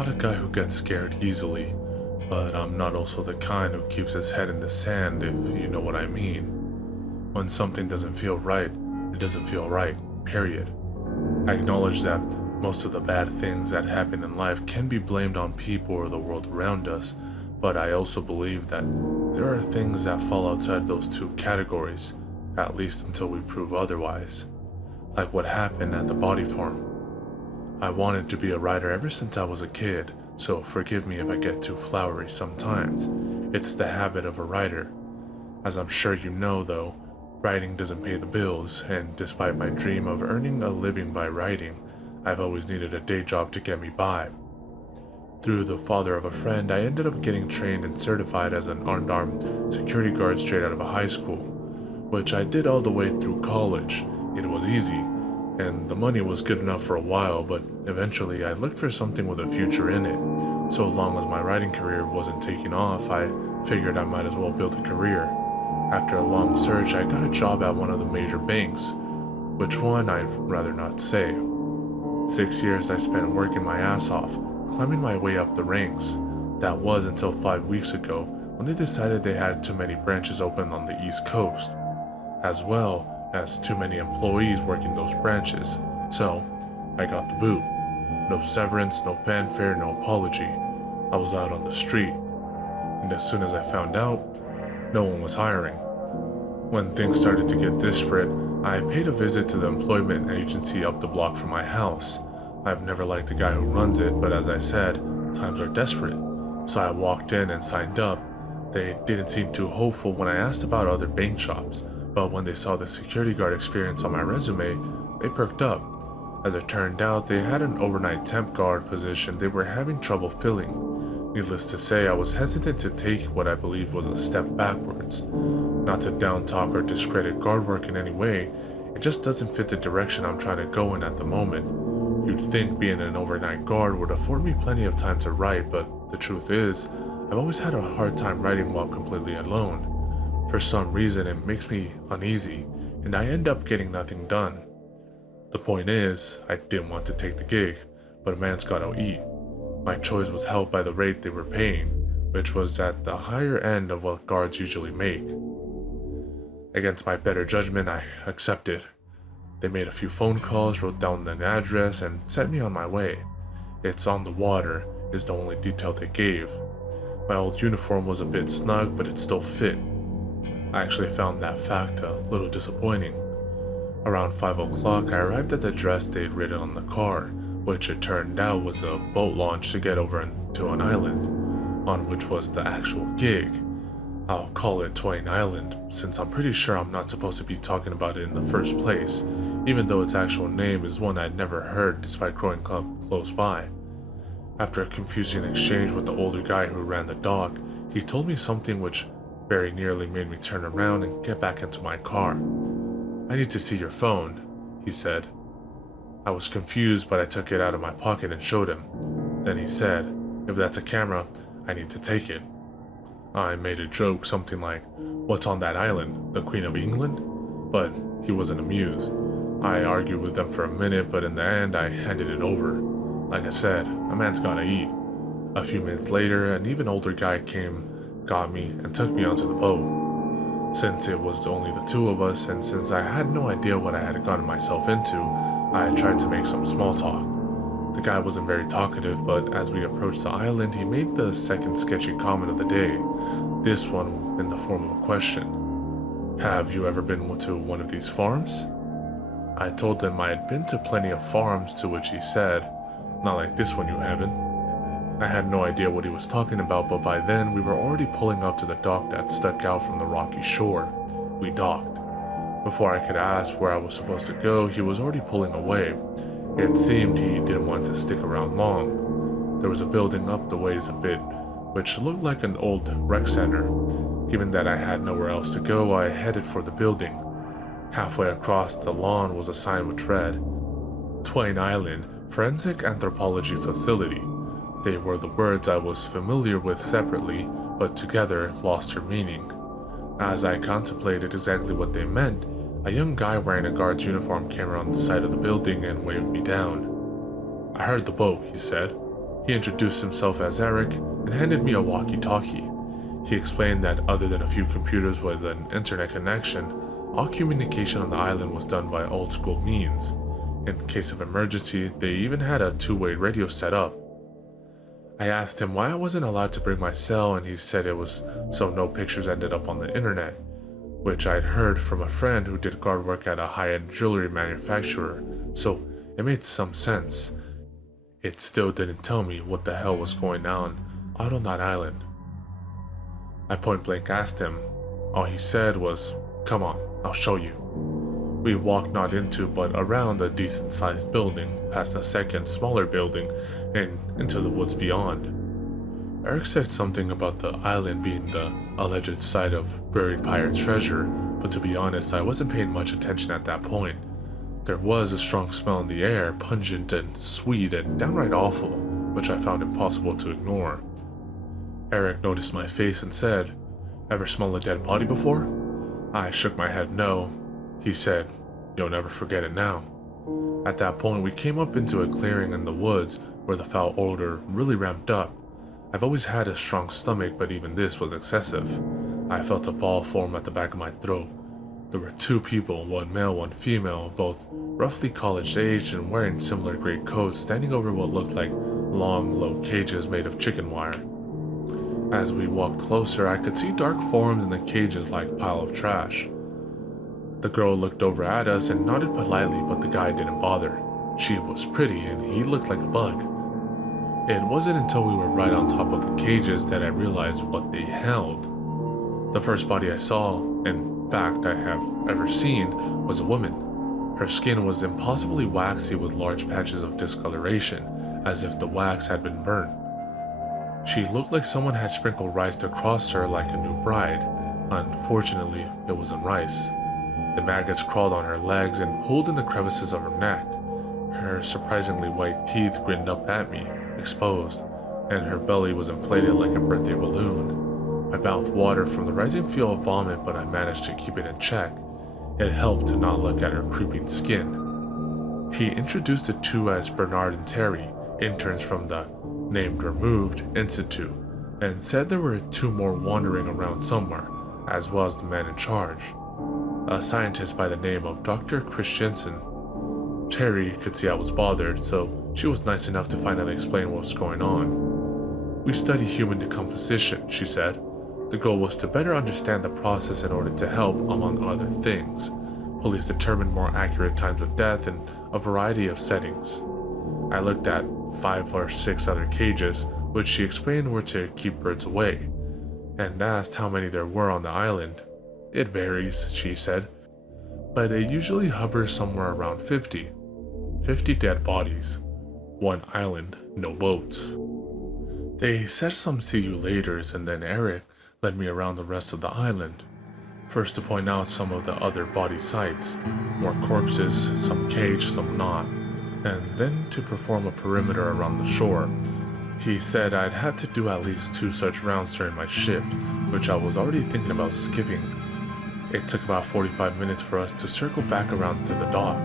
not a guy who gets scared easily, but I'm not also the kind who keeps his head in the sand, if you know what I mean. When something doesn't feel right, it doesn't feel right, period. I acknowledge that most of the bad things that happen in life can be blamed on people or the world around us, but I also believe that there are things that fall outside those two categories, at least until we prove otherwise. Like what happened at the body farm. I wanted to be a writer ever since I was a kid, so forgive me if I get too flowery sometimes. It's the habit of a writer. As I'm sure you know though, writing doesn't pay the bills, and despite my dream of earning a living by writing, I've always needed a day job to get me by. Through the father of a friend, I ended up getting trained and certified as an armed security guard straight out of a high school, which I did all the way through college. It was easy, and the money was good enough for a while, but eventually I looked for something with a future in it. So long as my writing career wasn't taking off, I figured I might as well build a career. After a long search, I got a job at one of the major banks. Which one, I'd rather not say. 6 years I spent working my ass off, climbing my way up the ranks. That was until 5 weeks ago, when they decided they had too many branches open on the East Coast, as well as too many employees working those branches. So, I got the boot. No severance, no fanfare, no apology. I was out on the street, and as soon as I found out, no one was hiring. When things started to get desperate, I paid a visit to the employment agency up the block from my house. I've never liked the guy who runs it, but as I said, times are desperate. So I walked in and signed up. They didn't seem too hopeful when I asked about other bank jobs, but when they saw the security guard experience on my resume, they perked up. As it turned out, they had an overnight temp guard position they were having trouble filling. Needless to say, I was hesitant to take what I believed was a step backwards. Not to downtalk or discredit guard work in any way, it just doesn't fit the direction I'm trying to go in at the moment. You'd think being an overnight guard would afford me plenty of time to write, but the truth is, I've always had a hard time writing while completely alone. For some reason, it makes me uneasy, and I end up getting nothing done. The point is, I didn't want to take the gig, but a man's gotta eat. My choice was helped by the rate they were paying, which was at the higher end of what guards usually make. Against my better judgment, I accepted. They made a few phone calls, wrote down an address, and sent me on my way. It's on the water, is the only detail they gave. My old uniform was a bit snug, but it still fit. I actually found that fact a little disappointing. Around 5 o'clock, I arrived at the address they'd written on the car, which it turned out was a boat launch to get over to an island, on which was the actual gig. I'll call it Twain Island, since I'm pretty sure I'm not supposed to be talking about it in the first place, even though its actual name is one I'd never heard despite growing up close by. After a confusing exchange with the older guy who ran the dock, he told me something which very nearly made me turn around and get back into my car. "I need to see your phone," he said. I was confused, but I took it out of my pocket and showed him. Then he said, "If that's a camera, I need to take it." I made a joke, something like, "What's on that island, the Queen of England?" But he wasn't amused. I argued with them for a minute, but in the end I handed it over. Like I said, a man's gotta eat. A few minutes later, an even older guy came, got me, and took me onto the boat. Since it was only the two of us, and since I had no idea what I had gotten myself into, I tried to make some small talk. The guy wasn't very talkative, but as we approached the island, he made the second sketchy comment of the day, this one in the form of a question. "Have you ever been to one of these farms?" I told him I had been to plenty of farms, to which he said, "Not like this one, you haven't." I had no idea what he was talking about, but by then we were already pulling up to the dock that stuck out from the rocky shore. We docked. Before I could ask where I was supposed to go, he was already pulling away. It seemed he didn't want to stick around long. There was a building up the ways a bit, which looked like an old rec center. Given that I had nowhere else to go, I headed for the building. Halfway across the lawn was a sign which read, "Twain Island Forensic Anthropology Facility." They were the words I was familiar with separately, but together lost their meaning. As I contemplated exactly what they meant, a young guy wearing a guard's uniform came around the side of the building and waved me down. "I heard the boat," he said. He introduced himself as Eric and handed me a walkie-talkie. He explained that other than a few computers with an internet connection, all communication on the island was done by old-school means. In case of emergency, they even had a two-way radio set up. I asked him why I wasn't allowed to bring my cell, and he said it was so no pictures ended up on the internet, which I'd heard from a friend who did guard work at a high-end jewelry manufacturer, so it made some sense. It still didn't tell me what the hell was going on out on that island. I point-blank asked him. All he said was, "Come on, I'll show you." We walked not into but around a decent-sized building, past a second, smaller building, and into the woods beyond. Eric said something about the island being the alleged site of buried pirate treasure, but to be honest, I wasn't paying much attention at that point. There was a strong smell in the air, pungent and sweet and downright awful, which I found impossible to ignore. Eric noticed my face and said, "Ever smell a dead body before?" I shook my head no. He said, "You'll never forget it now." At that point, we came up into a clearing in the woods where the foul odor really ramped up. I've always had a strong stomach, but even this was excessive. I felt a ball form at the back of my throat. There were two people, one male, one female, both roughly college-aged and wearing similar gray coats, standing over what looked like long, low cages made of chicken wire. As we walked closer, I could see dark forms in the cages like a pile of trash. The girl looked over at us and nodded politely, but the guy didn't bother. She was pretty and he looked like a bug. It wasn't until we were right on top of the cages that I realized what they held. The first body I saw, in fact I have ever seen, was a woman. Her skin was impossibly waxy with large patches of discoloration, as if the wax had been burnt. She looked like someone had sprinkled rice across her like a new bride. Unfortunately, it wasn't rice. The maggots crawled on her legs and pulled in the crevices of her neck. Her surprisingly white teeth grinned up at me, exposed, and her belly was inflated like a birthday balloon. My mouth watered from the rising feel of vomit, but I managed to keep it in check. It helped to not look at her creeping skin. He introduced the two as Bernard and Terry, interns from the Named Removed Institute, and said there were two more wandering around somewhere, as well as the man in charge, a scientist by the name of Dr. Christensen. Terry could see I was bothered, so she was nice enough to finally explain what was going on. "We study human decomposition," she said. "The goal was to better understand the process in order to help, among other things, police determine more accurate times of death in a variety of settings." I looked at 5 or 6 other cages, which she explained were to keep birds away, and asked how many there were on the island. "It varies," she said, "but it usually hovers somewhere around 50. 50 dead bodies. One island, no boats." They said some see you laters, and then Eric led me around the rest of the island. First to point out some of the other body sites, more corpses, some caged, some not, and then to perform a perimeter around the shore. He said I'd have to do at least 2 such rounds during my shift, which I was already thinking about skipping. It took about 45 minutes for us to circle back around to the dock,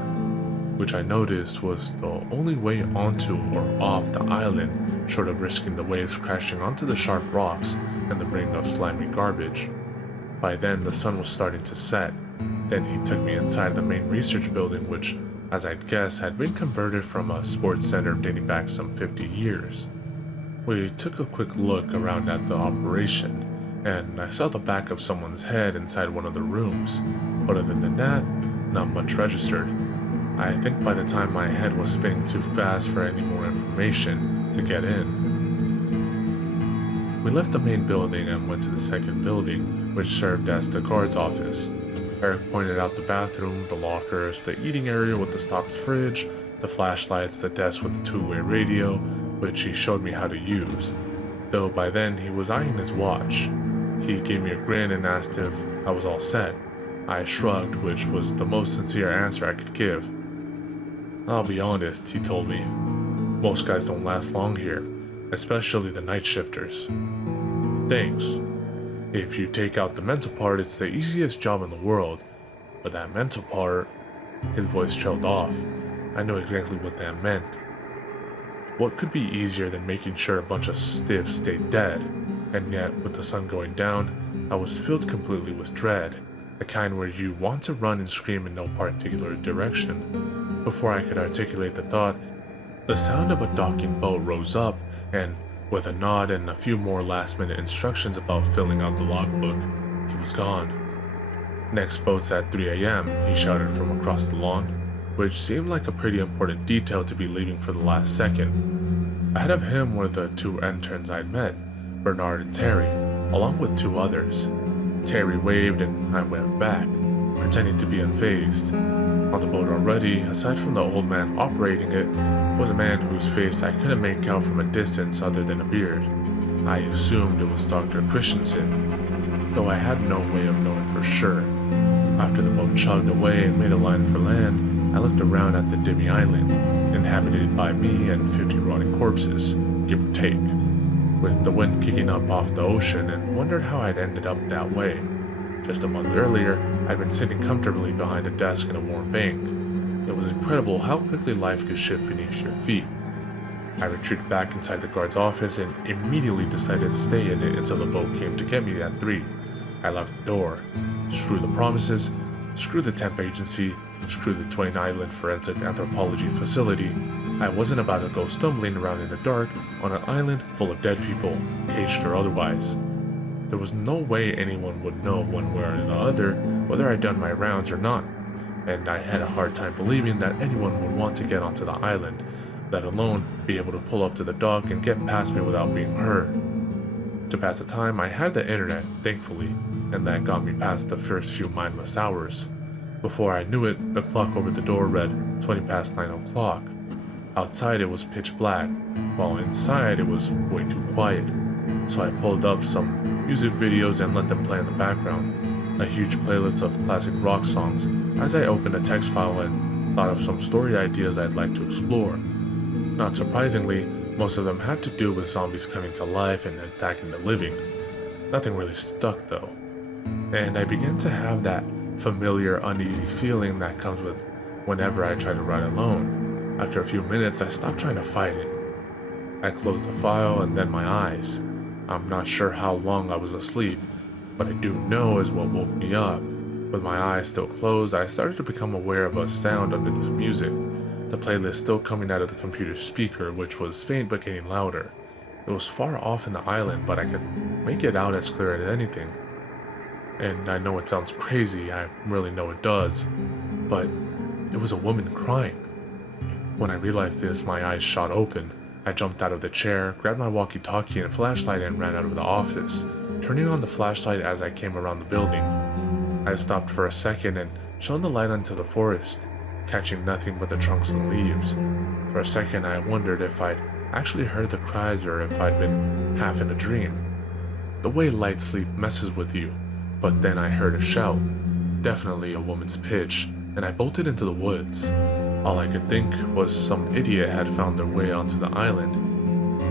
which I noticed was the only way onto or off the island, short of risking the waves crashing onto the sharp rocks and the ring of slimy garbage. By then, the sun was starting to set. Then he took me inside the main research building, which, as I'd guess, had been converted from a sports center dating back some 50 years. We took a quick look around at the operation, and I saw the back of someone's head inside one of the rooms, but other than that, not much registered. I think by the time my head was spinning too fast for any more information to get in. We left the main building and went to the second building, which served as the guard's office. Eric pointed out the bathroom, the lockers, the eating area with the stocked fridge, the flashlights, the desk with the two-way radio, which he showed me how to use, though by then he was eyeing his watch. He gave me a grin and asked if I was all set. I shrugged, which was the most sincere answer I could give. "I'll be honest," he told me. "Most guys don't last long here, especially the night shifters." "Thanks. If you take out the mental part, it's the easiest job in the world. But that mental part..." His voice trailed off. I knew exactly what that meant. What could be easier than making sure a bunch of stiffs stayed dead? And yet, with the sun going down, I was filled completely with dread, the kind where you want to run and scream in no particular direction. Before I could articulate the thought, the sound of a docking boat rose up, and with a nod and a few more last-minute instructions about filling out the logbook, he was gone. Next boat's at 3 a.m., he shouted from across the lawn, which seemed like a pretty important detail to be leaving for the last second. Ahead of him were the two interns I'd met, Bernard and Terry, along with two others. Terry waved and I waved back, pretending to be unfazed. On the boat already, aside from the old man operating it, was a man whose face I couldn't make out from a distance other than a beard. I assumed it was Dr. Christensen, though I had no way of knowing for sure. After the boat chugged away and made a line for land, I looked around at the Dimmy Island, inhabited by me and 50 rotting corpses, give or take, with the wind kicking up off the ocean, and wondered how I'd ended up that way. Just a month earlier, I'd been sitting comfortably behind a desk in a warm bank. It was incredible how quickly life could shift beneath your feet. I retreated back inside the guard's office and immediately decided to stay in it until the boat came to get me at 3. I locked the door. Screw the promises, screw the temp agency, screw the Twain Island Forensic Anthropology Facility. I wasn't about to go stumbling around in the dark on an island full of dead people, caged or otherwise. There was no way anyone would know one way or the other whether I'd done my rounds or not, and I had a hard time believing that anyone would want to get onto the island, let alone be able to pull up to the dock and get past me without being heard. To pass the time, I had the internet, thankfully, and that got me past the first few mindless hours. Before I knew it, the clock over the door read 20 past 9 o'clock. Outside it was pitch black, while inside it was way too quiet. So I pulled up some music videos and let them play in the background, a huge playlist of classic rock songs, as I opened a text file and thought of some story ideas I'd like to explore. Not surprisingly, most of them had to do with zombies coming to life and attacking the living. Nothing really stuck though, and I began to have that familiar uneasy feeling that comes with whenever I try to write alone. After a few minutes, I stopped trying to fight it. I closed the file and then my eyes. I'm not sure how long I was asleep, but I do know is what woke me up. With my eyes still closed, I started to become aware of a sound under the music, the playlist still coming out of the computer speaker, which was faint but getting louder. It was far off in the island, but I could make it out as clear as anything. And I know it sounds crazy, I really know it does, but it was a woman crying. When I realized this, my eyes shot open. I jumped out of the chair, grabbed my walkie-talkie and flashlight and ran out of the office, turning on the flashlight as I came around the building. I stopped for a second and shone the light onto the forest, catching nothing but the trunks and leaves. For a second I wondered if I'd actually heard the cries or if I'd been half in a dream. The way light sleep messes with you. But then I heard a shout, definitely a woman's pitch, and I bolted into the woods. All I could think was some idiot had found their way onto the island,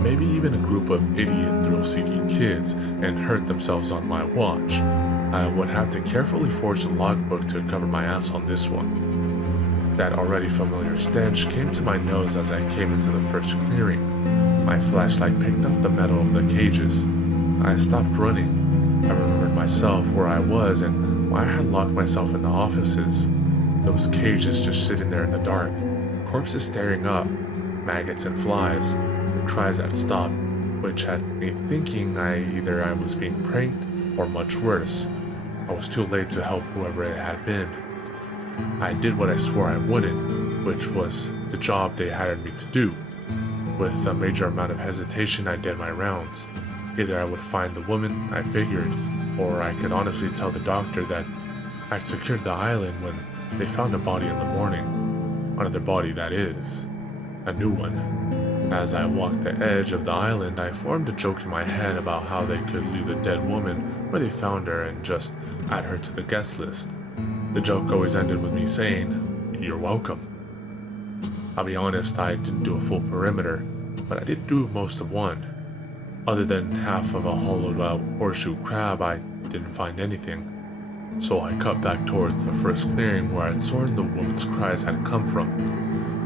maybe even a group of idiot thrill-seeking kids, and hurt themselves on my watch. I would have to carefully forge the logbook to cover my ass on this one. That already familiar stench came to my nose as I came into the first clearing. My flashlight picked up the metal of the cages. I stopped running. I remembered myself where I was and why I had locked myself in the offices. Those cages just sitting there in the dark, corpses staring up, maggots and flies. The cries had stopped, which had me thinking either I was being pranked or much worse. I was too late to help whoever it had been. I did what I swore I wouldn't, which was the job they hired me to do. With a major amount of hesitation, I did my rounds. Either I would find the woman, I figured, or I could honestly tell the doctor that I'd secured the island when they found a body in the morning. Another body, that is. A new one. As I walked the edge of the island, I formed a joke in my head about how they could leave the dead woman where they found her and just add her to the guest list. The joke always ended with me saying, "You're welcome." I'll be honest, I didn't do a full perimeter, but I did do most of one. Other than half of a hollowed out horseshoe crab, I didn't find anything. So I cut back towards the first clearing where I'd sworn the woman's cries had come from.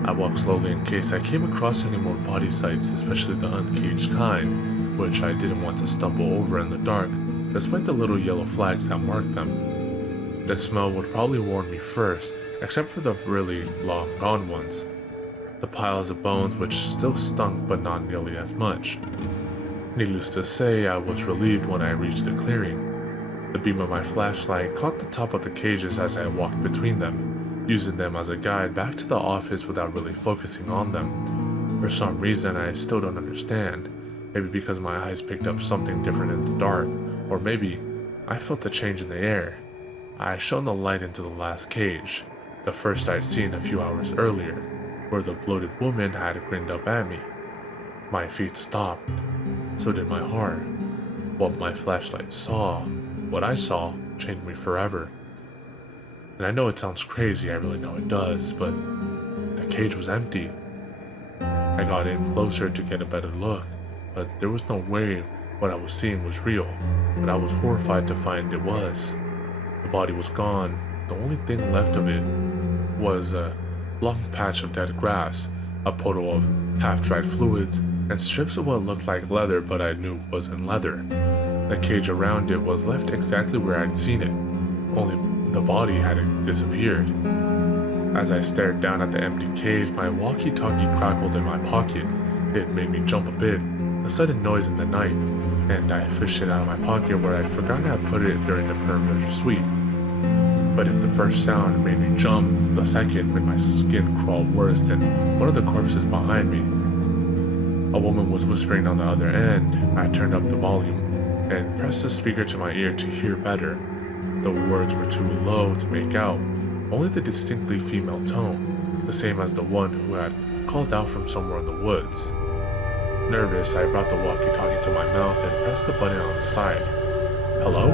I walked slowly in case I came across any more body sites, especially the uncaged kind, which I didn't want to stumble over in the dark, despite the little yellow flags that marked them. The smell would probably warn me first, except for the really long gone ones. The piles of bones which still stunk but not nearly as much. Needless to say, I was relieved when I reached the clearing. The beam of my flashlight caught the top of the cages as I walked between them, using them as a guide back to the office without really focusing on them. For some reason I still don't understand, maybe because my eyes picked up something different in the dark, or maybe I felt the change in the air. I shone the light into the last cage, the first I'd seen a few hours earlier, where the bloated woman had grinned up at me. My feet stopped, so did my heart. What my flashlight saw, what I saw, changed me forever. And I know it sounds crazy, I really know it does, but the cage was empty. I got in closer to get a better look, but there was no way what I was seeing was real, but I was horrified to find it was. The body was gone. The only thing left of it was a long patch of dead grass, a puddle of half-dried fluids, and strips of what looked like leather but I knew wasn't leather. The cage around it was left exactly where I'd seen it, only the body had disappeared. As I stared down at the empty cage, my walkie-talkie crackled in my pocket. It made me jump a bit, a sudden noise in the night, and I fished it out of my pocket where I'd forgotten I put it during the perimeter sweep. But if the first sound made me jump, the second made my skin crawl worse than one of the corpses behind me. A woman was whispering on the other end. I turned up the volume and pressed the speaker to my ear to hear better. The words were too low to make out, only the distinctly female tone, the same as the one who had called out from somewhere in the woods. Nervous, I brought the walkie-talkie to my mouth and pressed the button on the side. Hello?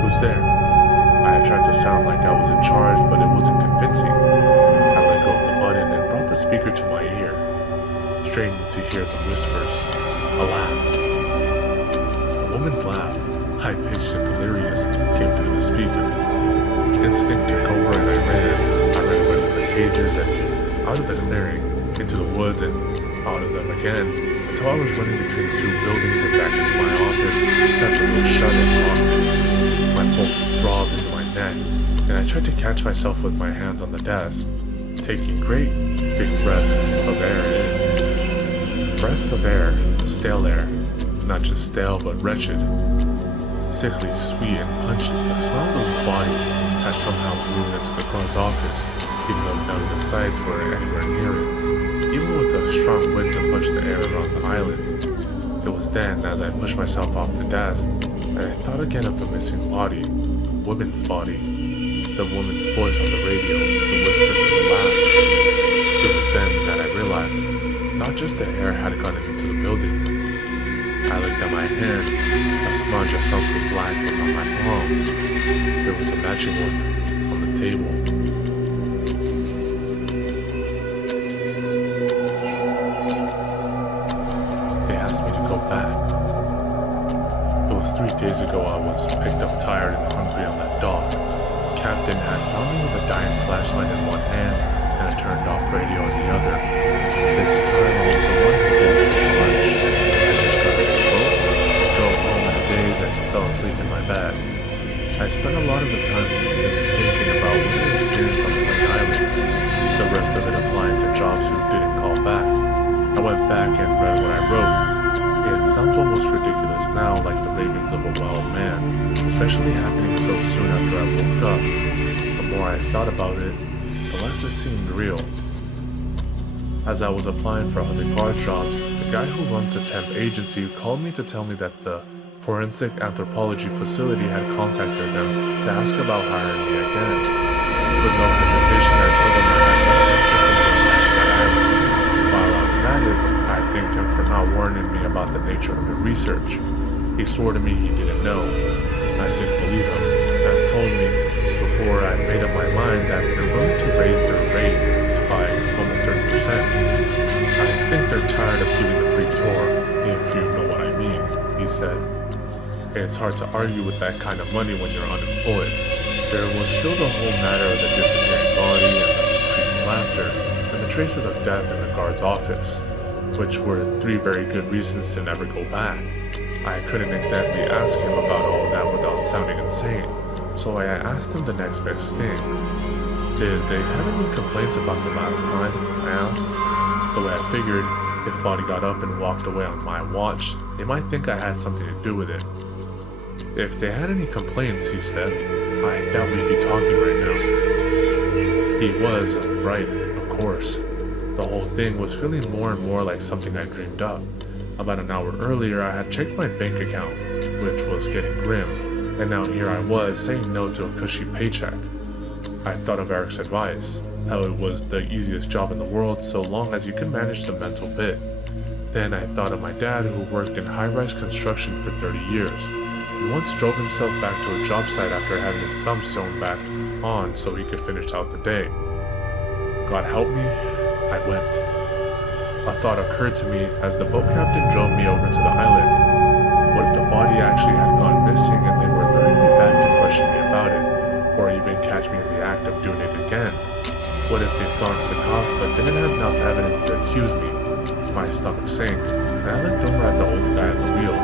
Who's there? I tried to sound like I was in charge, but it wasn't convincing. I let go of the button and brought the speaker to my ear, straining to hear the whispers. A laugh. A woman's laugh, high-pitched and delirious, came through the speaker. Instinct took over and I ran. I ran away from the cages and out of the clearing, into the woods and out of them again, until I was running between the two buildings and back into my office, snapped the door shut and locked. My pulse throbbed into my neck, and I tried to catch myself with my hands on the desk, taking great, big breaths of air in. Breaths of air, stale air, not just stale but wretched. Sickly sweet and pungent, the smell of those bodies had somehow moved into the guard's office, even though none of the sites were anywhere near it. Even with the strong wind to push the air around the island. It was then, as I pushed myself off the desk, that I thought again of the missing body, woman's body, the woman's voice on the radio, the whispers and the laugh. It was then that I realized, not just the air had gotten into the building. I looked at my hand, a smudge of something black was on my palm. There was a matching one on the table. Back. It was 3 days ago I was picked up tired and hungry on that dock. The captain had found me with a dying flashlight in one hand and a turned off radio in the other. This time I was the one who didn't say much. I just got on the boat, drove home in a daze and fell asleep in my bed. I spent a lot of the time since thinking about what I experienced on Twin Island, the rest of it applying to jobs who didn't call back. I went back and read what I wrote. It sounds almost ridiculous now, like the ravings of a wild man, especially happening so soon after I woke up. The more I thought about it, the less it seemed real. As I was applying for other guard jobs, the guy who runs the temp agency called me to tell me that the forensic anthropology facility had contacted them to ask about hiring me again. With no hesitation, I told them I had no interest in going back to that island. While I was at it, I thanked him for not warning me about the nature of the research. He swore to me he didn't know. I didn't believe him, and told me before I made up my mind that they're willing to raise their rate by almost 30%. I think they're tired of giving the free tour, if you know what I mean, he said. It's hard to argue with that kind of money when you're unemployed. There was still the whole matter of the disappearing body and the creepy laughter, and the traces of death in the guard's office, which were 3 very good reasons to never go back. I couldn't exactly ask him about all that without sounding insane, so I asked him the next best thing. Did they have any complaints about the last time? I asked. The way I figured, if the body got up and walked away on my watch, they might think I had something to do with it. If they had any complaints, he said, I doubt we'd be talking right now. He was right, of course. The whole thing was feeling more and more like something I dreamed up. About an hour earlier, I had checked my bank account, which was getting grim, and now here I was saying no to a cushy paycheck. I thought of Eric's advice, how it was the easiest job in the world so long as you could manage the mental bit. Then I thought of my dad, who worked in high-rise construction for 30 years. He once drove himself back to a job site after having his thumb sewn back on so he could finish out the day. God help me, I went. A thought occurred to me as the boat captain drove me over to the island. What if the body actually had gone missing and they were luring me back to question me about it, or even catch me in the act of doing it again? What if they'd gone to the cops but didn't have enough evidence to accuse me? My stomach sank, and I looked over at the old guy at the wheel.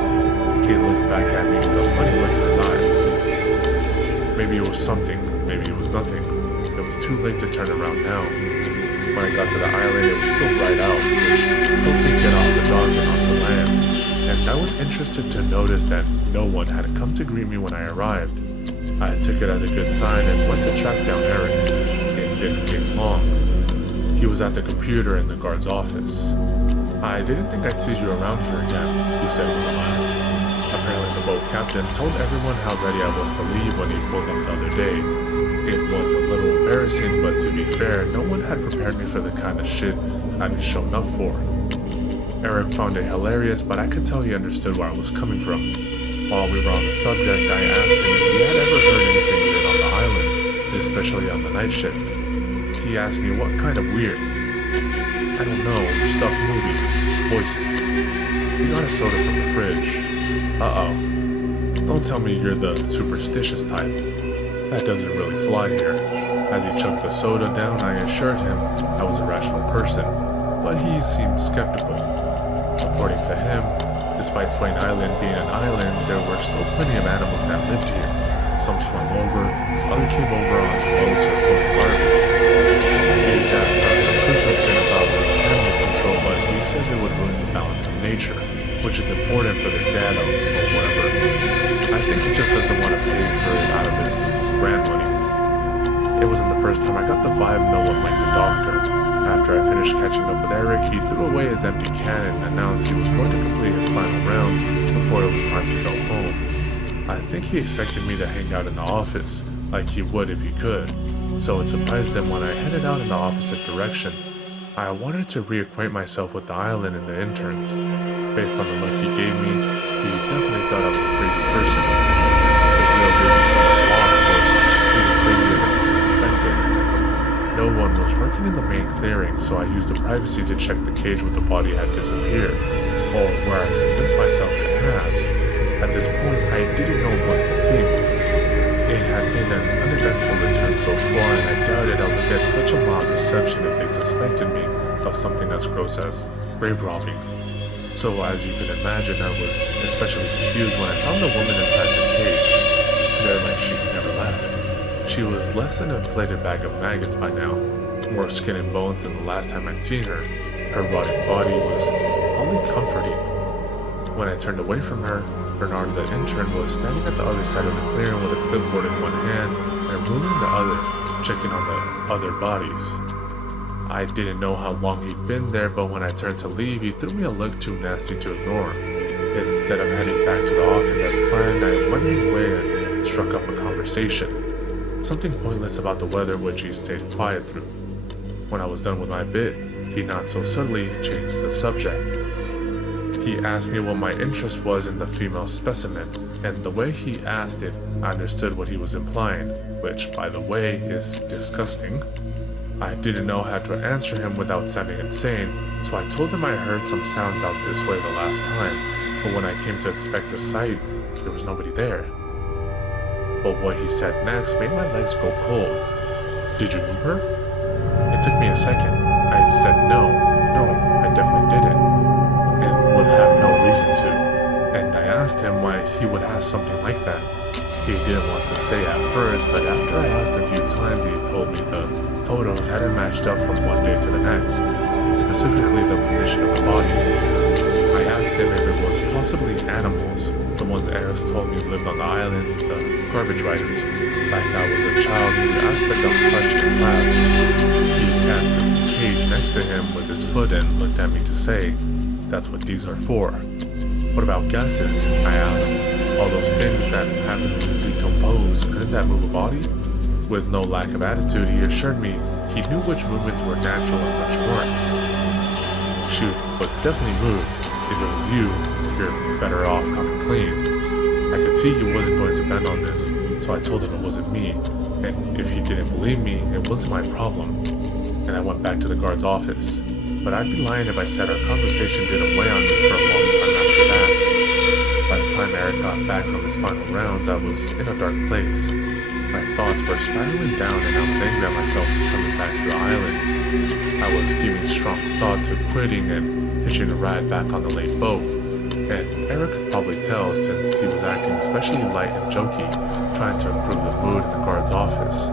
He looked back at me with a funny look in his eyes. Maybe it was something, maybe it was nothing. It was too late to turn around now. When I got to the island, it was still bright out, which helped me get off the dock and onto land. And I was interested to notice that no one had come to greet me when I arrived. I took it as a good sign and went to track down Eric. It didn't take long. He was at the computer in the guard's office. I didn't think I'd see you around here again, he said with a laugh. Apparently the boat captain told everyone how ready I was to leave when he pulled up the other day. It was a little embarrassing, but to be fair, no one had prepared me for the kind of shit I'd be shown up for. Eric found it hilarious, but I could tell he understood where I was coming from. While we were on the subject, I asked him if he had ever heard anything weird on the island, especially on the night shift. He asked me what kind of weird. I don't know, stuff moving, voices. He got a soda from the fridge. Uh-oh. Don't tell me you're the superstitious type. That doesn't really fly here. As he chugged the soda down, I assured him I was a rational person, but he seemed skeptical. According to him, despite Twain Island being an island, there were still plenty of animals that lived here. Some swam over, others came over on boats or floating garbage. Maybe that's not the crucial thing about animal control, but he says it would ruin the balance of nature, which is important for the data or whatever. I think he just doesn't want to pay for it out of his grant money. It wasn't the first time I got the vibe no one liked the doctor. After I finished catching up with Eric, he threw away his empty can and announced he was going to complete his final rounds before it was time to go home. I think he expected me to hang out in the office, like he would if he could, so it surprised him when I headed out in the opposite direction. I wanted to reacquaint myself with the island and the interns. Based on the look he gave me, he definitely thought I was a crazy person. The real reason for my walk was even crazier than he suspected. No one was working in the main clearing, so I used the privacy to check the cage where the body had disappeared, or where I convinced myself it had. At this point, I didn't know what to think. It had been an uneventful return so far, and I doubted I would get such a mild reception if they suspected me of something as gross as grave robbing. So as you can imagine, I was especially confused when I found the woman inside the cage. There like she never left. She was less than an inflated bag of maggots by now, more skin and bones than the last time I'd seen her. Her rotting body was only comforting. When I turned away from her, Bernard the intern was standing at the other side of the clearing with a clipboard in one hand and a ruler in the other, checking on the other bodies. I didn't know how long he'd been there, but when I turned to leave, he threw me a look too nasty to ignore. Instead of heading back to the office as planned, I went his way and struck up a conversation. Something pointless about the weather, which he stayed quiet through. When I was done with my bit, he not so subtly changed the subject. He asked me what my interest was in the female specimen, and the way he asked it, I understood what he was implying, which, by the way, is disgusting. I didn't know how to answer him without sounding insane, so I told him I heard some sounds out this way the last time, but when I came to inspect the site, there was nobody there. But what he said next made my legs go cold. Did you move her? It took me a second. I said no, I definitely didn't, and would have no reason to. And I asked him why he would ask something like that. He didn't want to say at first, but after I asked a few times, he told me the photos hadn't matched up from one day to the next, specifically the position of the body. I asked him if it was possibly animals, the ones Eric told me lived on the island, the garbage riders. Like I was a child who asked a dumb question in class. He tapped the cage next to him with his foot and looked at me to say, "That's what these are for." "What about gases?" I asked. "All those things that happen to decompose, couldn't that move a body?" With no lack of attitude, he assured me he knew which movements were natural and which weren't. "Shoot, was definitely moved. If it was you, you're better off coming clean." I could see he wasn't going to bend on this, so I told him it wasn't me, and if he didn't believe me, it wasn't my problem. And I went back to the guard's office. But I'd be lying if I said our conversation didn't weigh on me for a long time after that. By the time Eric got back from his final rounds, I was in a dark place. My thoughts were spiraling down and I was angry at myself for coming back to the island. I was giving strong thought to quitting and hitching a ride back on the lake boat. And Eric could probably tell since he was acting especially light and jokey, trying to improve the mood in the guard's office.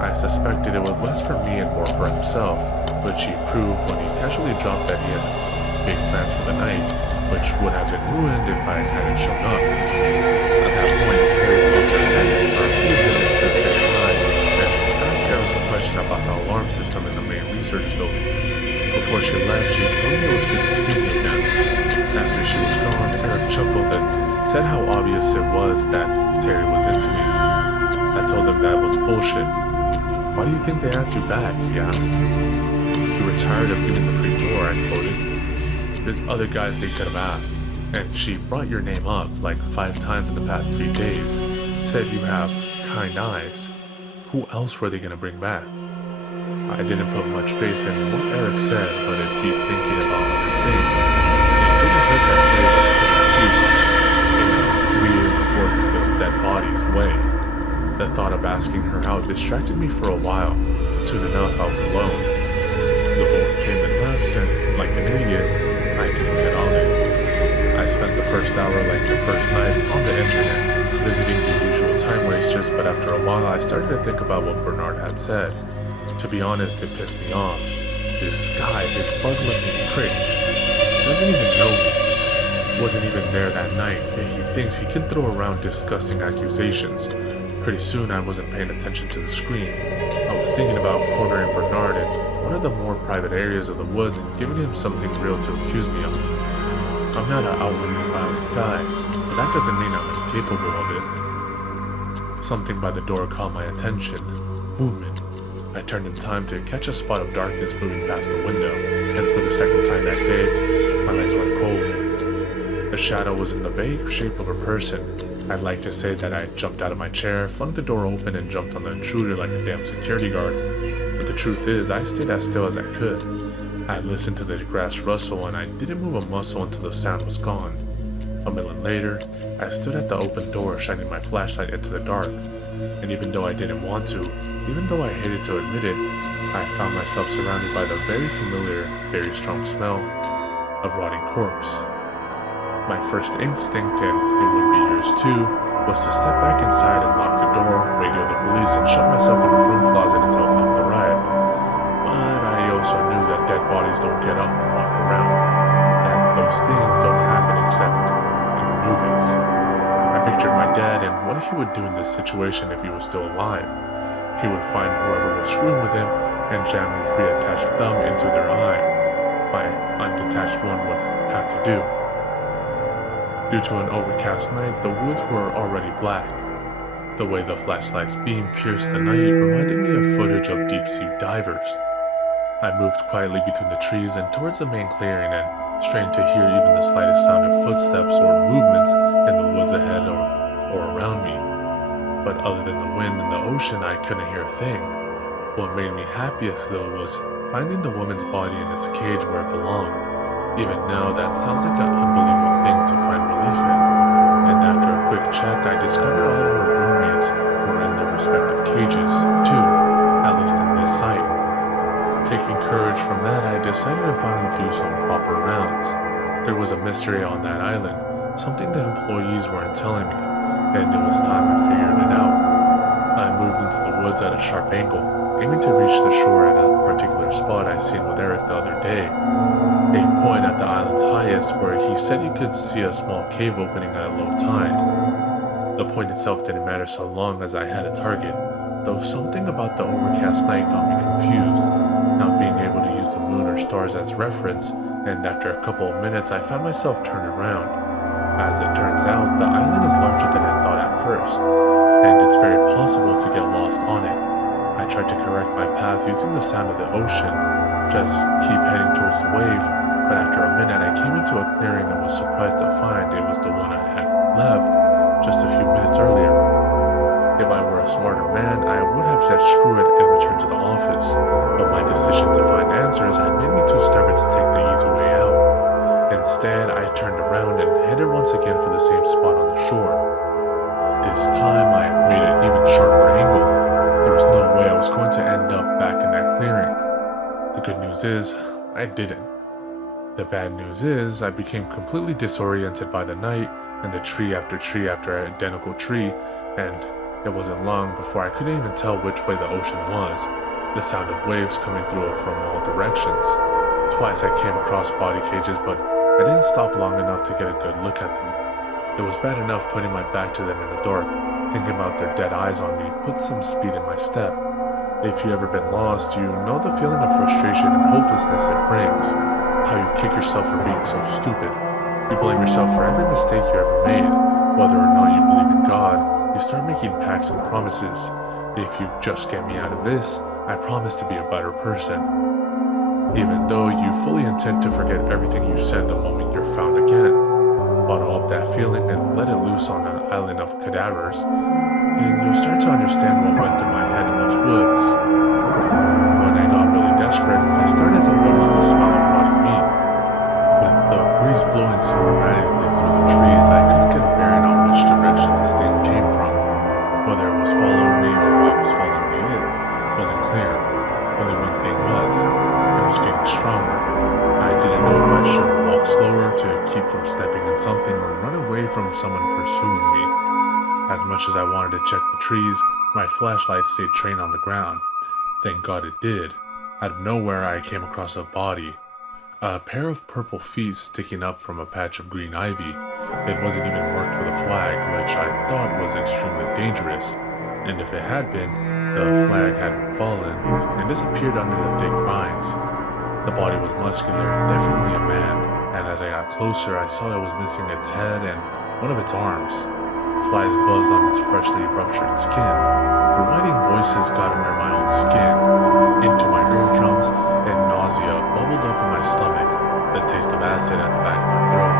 I suspected it was less for me and more for himself, which he proved when he casually dropped that he had big plans for the night, which would have been ruined if I hadn't shown up. At that point, Terry popped her head in for a few minutes to say hi and ask Eric a question about the alarm system in the main research building. Before she left, she told me it was good to see me again. After she was gone, Eric chuckled and said how obvious it was that Terry was into me. I told him that was bullshit. "Why do you think they asked you back?" he asked. "You were tired of giving the free tour," I quoted. "There's other guys they could have asked, and she brought your name up like 5 times in the past 3 days. Said you have kind eyes. Who else were they gonna bring back?" I didn't put much faith in what Eric said, but it beat thinking about other things. It didn't hurt that Terry was pretty cute, in a weird, works with dead bodies way. The thought of asking her out distracted me for a while. Soon enough, I was alone. The boat came and left, and like an idiot, I didn't get on it. I spent the first hour like the first night on the internet, visiting the usual time wasters, but after a while I started to think about what Bernard had said. To be honest, it pissed me off. This guy, this bug-looking prick, doesn't even know me. Wasn't even there that night, and he thinks he can throw around disgusting accusations. Pretty soon I wasn't paying attention to the screen. I was thinking about cornering Bernard in one of the more private areas of the woods and giving him something real to accuse me of. I'm not an outwardly violent guy, but that doesn't mean I'm incapable of it. Something by the door caught my attention. Movement. I turned in time to catch a spot of darkness moving past the window, and for the second time that day, my legs went cold. The shadow was in the vague shape of a person. I'd like to say that I jumped out of my chair, flung the door open, and jumped on the intruder like a damn security guard. But the truth is, I stayed as still as I could. I listened to the grass rustle, and I didn't move a muscle until the sound was gone. A minute later, I stood at the open door, shining my flashlight into the dark. And even though I didn't want to, even though I hated to admit it, I found myself surrounded by the very familiar, very strong smell of rotting corpse. My first instinct, and it would be yours too, was to step back inside and lock the door, radio the police, and shut myself in a broom closet until help arrived. But I also knew that dead bodies don't get up and walk around, that those things don't happen except in movies. I pictured my dad and what he would do in this situation if he was still alive. He would find whoever was screwing with him and jam his reattached thumb into their eye. My undetached one would have to do. Due to an overcast night, the woods were already black. The way the flashlight's beam pierced the night reminded me of footage of deep-sea divers. I moved quietly between the trees and towards the main clearing and strained to hear even the slightest sound of footsteps or movements in the woods ahead of or around me. But other than the wind and the ocean, I couldn't hear a thing. What made me happiest, though, was finding the woman's body in its cage where it belonged. Even now, that sounds like an unbelievable thing to find relief in. And after a quick check, I discovered all of her roommates were in their respective cages, too, at least in this site. Taking courage from that, I decided to finally do some proper rounds. There was a mystery on that island, something that employees weren't telling me, and it was time I figured it out. I moved into the woods at a sharp angle, aiming to reach the shore at a particular spot I seen with Eric the other day. A point at the island's highest where he said he could see a small cave opening at a low tide. The point itself didn't matter so long as I had a target, though something about the overcast night got me confused, not being able to use the moon or stars as reference, and after a couple of minutes I found myself turned around. As it turns out, the island is larger than I thought at first, and it's very possible to get lost on it. I tried to correct my path using the sound of the ocean, just keep heading towards the wave, but after a minute I came into a clearing and was surprised to find it was the one I had left just a few minutes earlier. If I were a smarter man, I would have said screw it and returned to the office, but my decision to find answers had made me too stubborn to take the easy way out. Instead, I turned around and headed once again for the same spot on the shore. This time, I made an even sharper angle. There was no way I was going to end up back in that clearing. The good news is, I didn't. The bad news is, I became completely disoriented by the night and the tree after identical tree, and it wasn't long before I couldn't even tell which way the ocean was, the sound of waves coming through it from all directions. Twice I came across body cages, but I didn't stop long enough to get a good look at them. It was bad enough putting my back to them in the dark. Thinking about their dead eyes on me put some speed in my step. If you've ever been lost, you know the feeling of frustration and hopelessness it brings. How you kick yourself for being so stupid. You blame yourself for every mistake you ever made. Whether or not you believe in God, you start making pacts and promises. If you just get me out of this, I promise to be a better person. Even though you fully intend to forget everything you said the moment you're found again. Bottle up that feeling and let it loose on an island of cadavers, and you'll start to understand what went through my head in those woods. When I got really desperate, I started to notice the smell of rotting meat. With the breeze blowing so erratically through the trees, I couldn't get a bearing on which direction this thing came from. Whether it was following me or I was following it wasn't clear. Only one thing was, it was getting stronger. I didn't know if I should walk slower to keep from stepping in something or run away from someone pursuing me. As much as I wanted to check the trees, my flashlight stayed trained on the ground. Thank God it did. Out of nowhere, I came across a body. A pair of purple feet sticking up from a patch of green ivy. It wasn't even marked with a flag, which I thought was extremely dangerous. And if it had been, the flag had fallen and disappeared under the thick vines. The body was muscular, definitely a man, and as I got closer I saw it was missing its head and one of its arms. Flies buzzed on its freshly ruptured skin. The whining voices got under my own skin, into my eardrums, and nausea bubbled up in my stomach, the taste of acid at the back of my throat.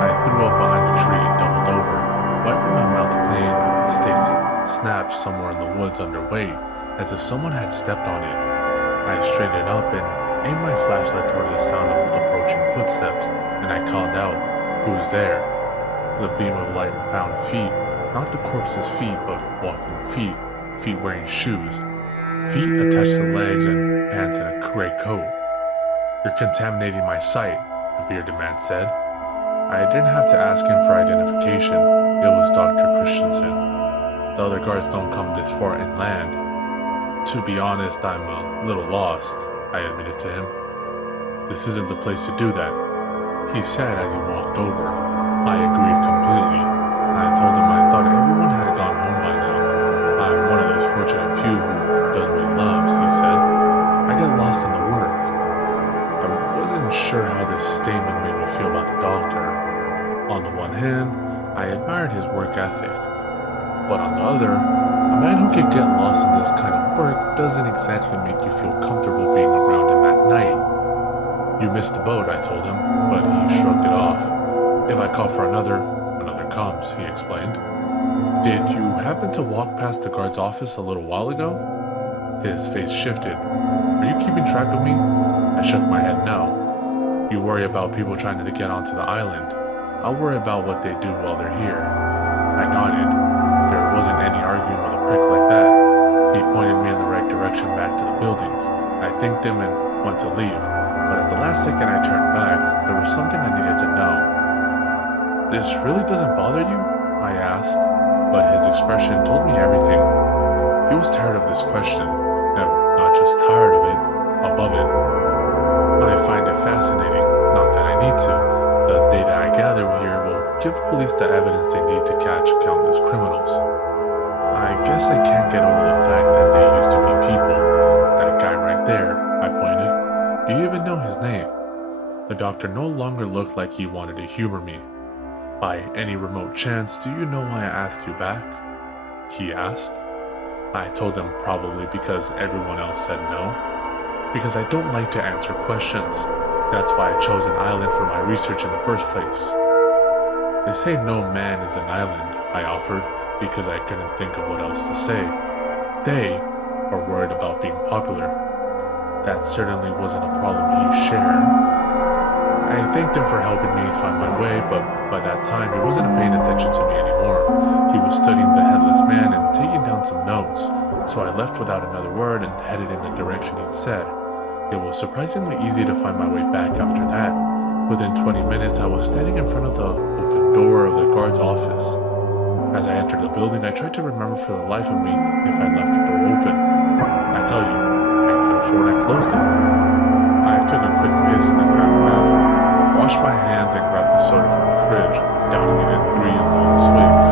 I threw up behind a tree and doubled over, wiping my mouth clean. A stick snapped somewhere in the woods underway, as if someone had stepped on it. I straightened up and aimed my flashlight toward the sound of approaching footsteps, and I called out, "Who's there?" The beam of light found feet, not the corpse's feet, but walking feet, feet wearing shoes, feet attached to legs and pants in a gray coat. "You're contaminating my sight," the bearded man said. I didn't have to ask him for identification. It was Dr. Christensen. The other guards don't come this far inland. To be honest, I'm a little lost, I admitted to him. "This isn't the place to do that," he said as he walked over. I agreed completely. I told him I thought everyone had gone home by now. "I'm one of those fortunate few who does what he loves," he said. "I get lost in the work." I wasn't sure how this statement made me feel about the doctor. On the one hand, I admired his work ethic. But on the other, a man who could get lost in this kind of work doesn't exactly make you feel comfortable being around him at night. "You missed the boat," I told him, but he shrugged it off. "If I call for another comes," he explained. "Did you happen to walk past the guard's office a little while ago?" His face shifted. "Are you keeping track of me?" I shook my head no. "You worry about people trying to get onto the island. I'll worry about what they do while they're here." I nodded. There wasn't any arguing with a prick like that. He pointed me in the right direction back to the buildings, I thanked him and went to leave, but at the last second I turned back, there was something I needed to know. "This really doesn't bother you?" I asked, but his expression told me everything. He was tired of this question, and not just tired of it, above it. I find it fascinating, not that I need to. The data I gather here will give police the evidence they need to catch countless criminals. I guess I can't get over the fact that they used to be people. That guy right there, I pointed. "Do you even know his name?" The doctor no longer looked like he wanted to humor me. "By any remote chance, do you know why I asked you back?" he asked. I told him probably because everyone else said no. Because I don't like to answer questions. That's why I chose an island for my research in the first place. "They say no man is an island," I offered, because I couldn't think of what else to say. They are worried about being popular. That certainly wasn't a problem he shared. I thanked him for helping me find my way, but by that time he wasn't paying attention to me anymore. He was studying the headless man and taking down some notes, so I left without another word and headed in the direction he'd said. It was surprisingly easy to find my way back after that. Within 20 minutes, I was standing in front of the open door of the guard's office. As I entered the building, I tried to remember for the life of me if I left the door open. I tell you, I could have sworn I closed it. I took a quick piss in the crowded bathroom, washed my hands and grabbed the soda from the fridge, downing it in 3 long swigs.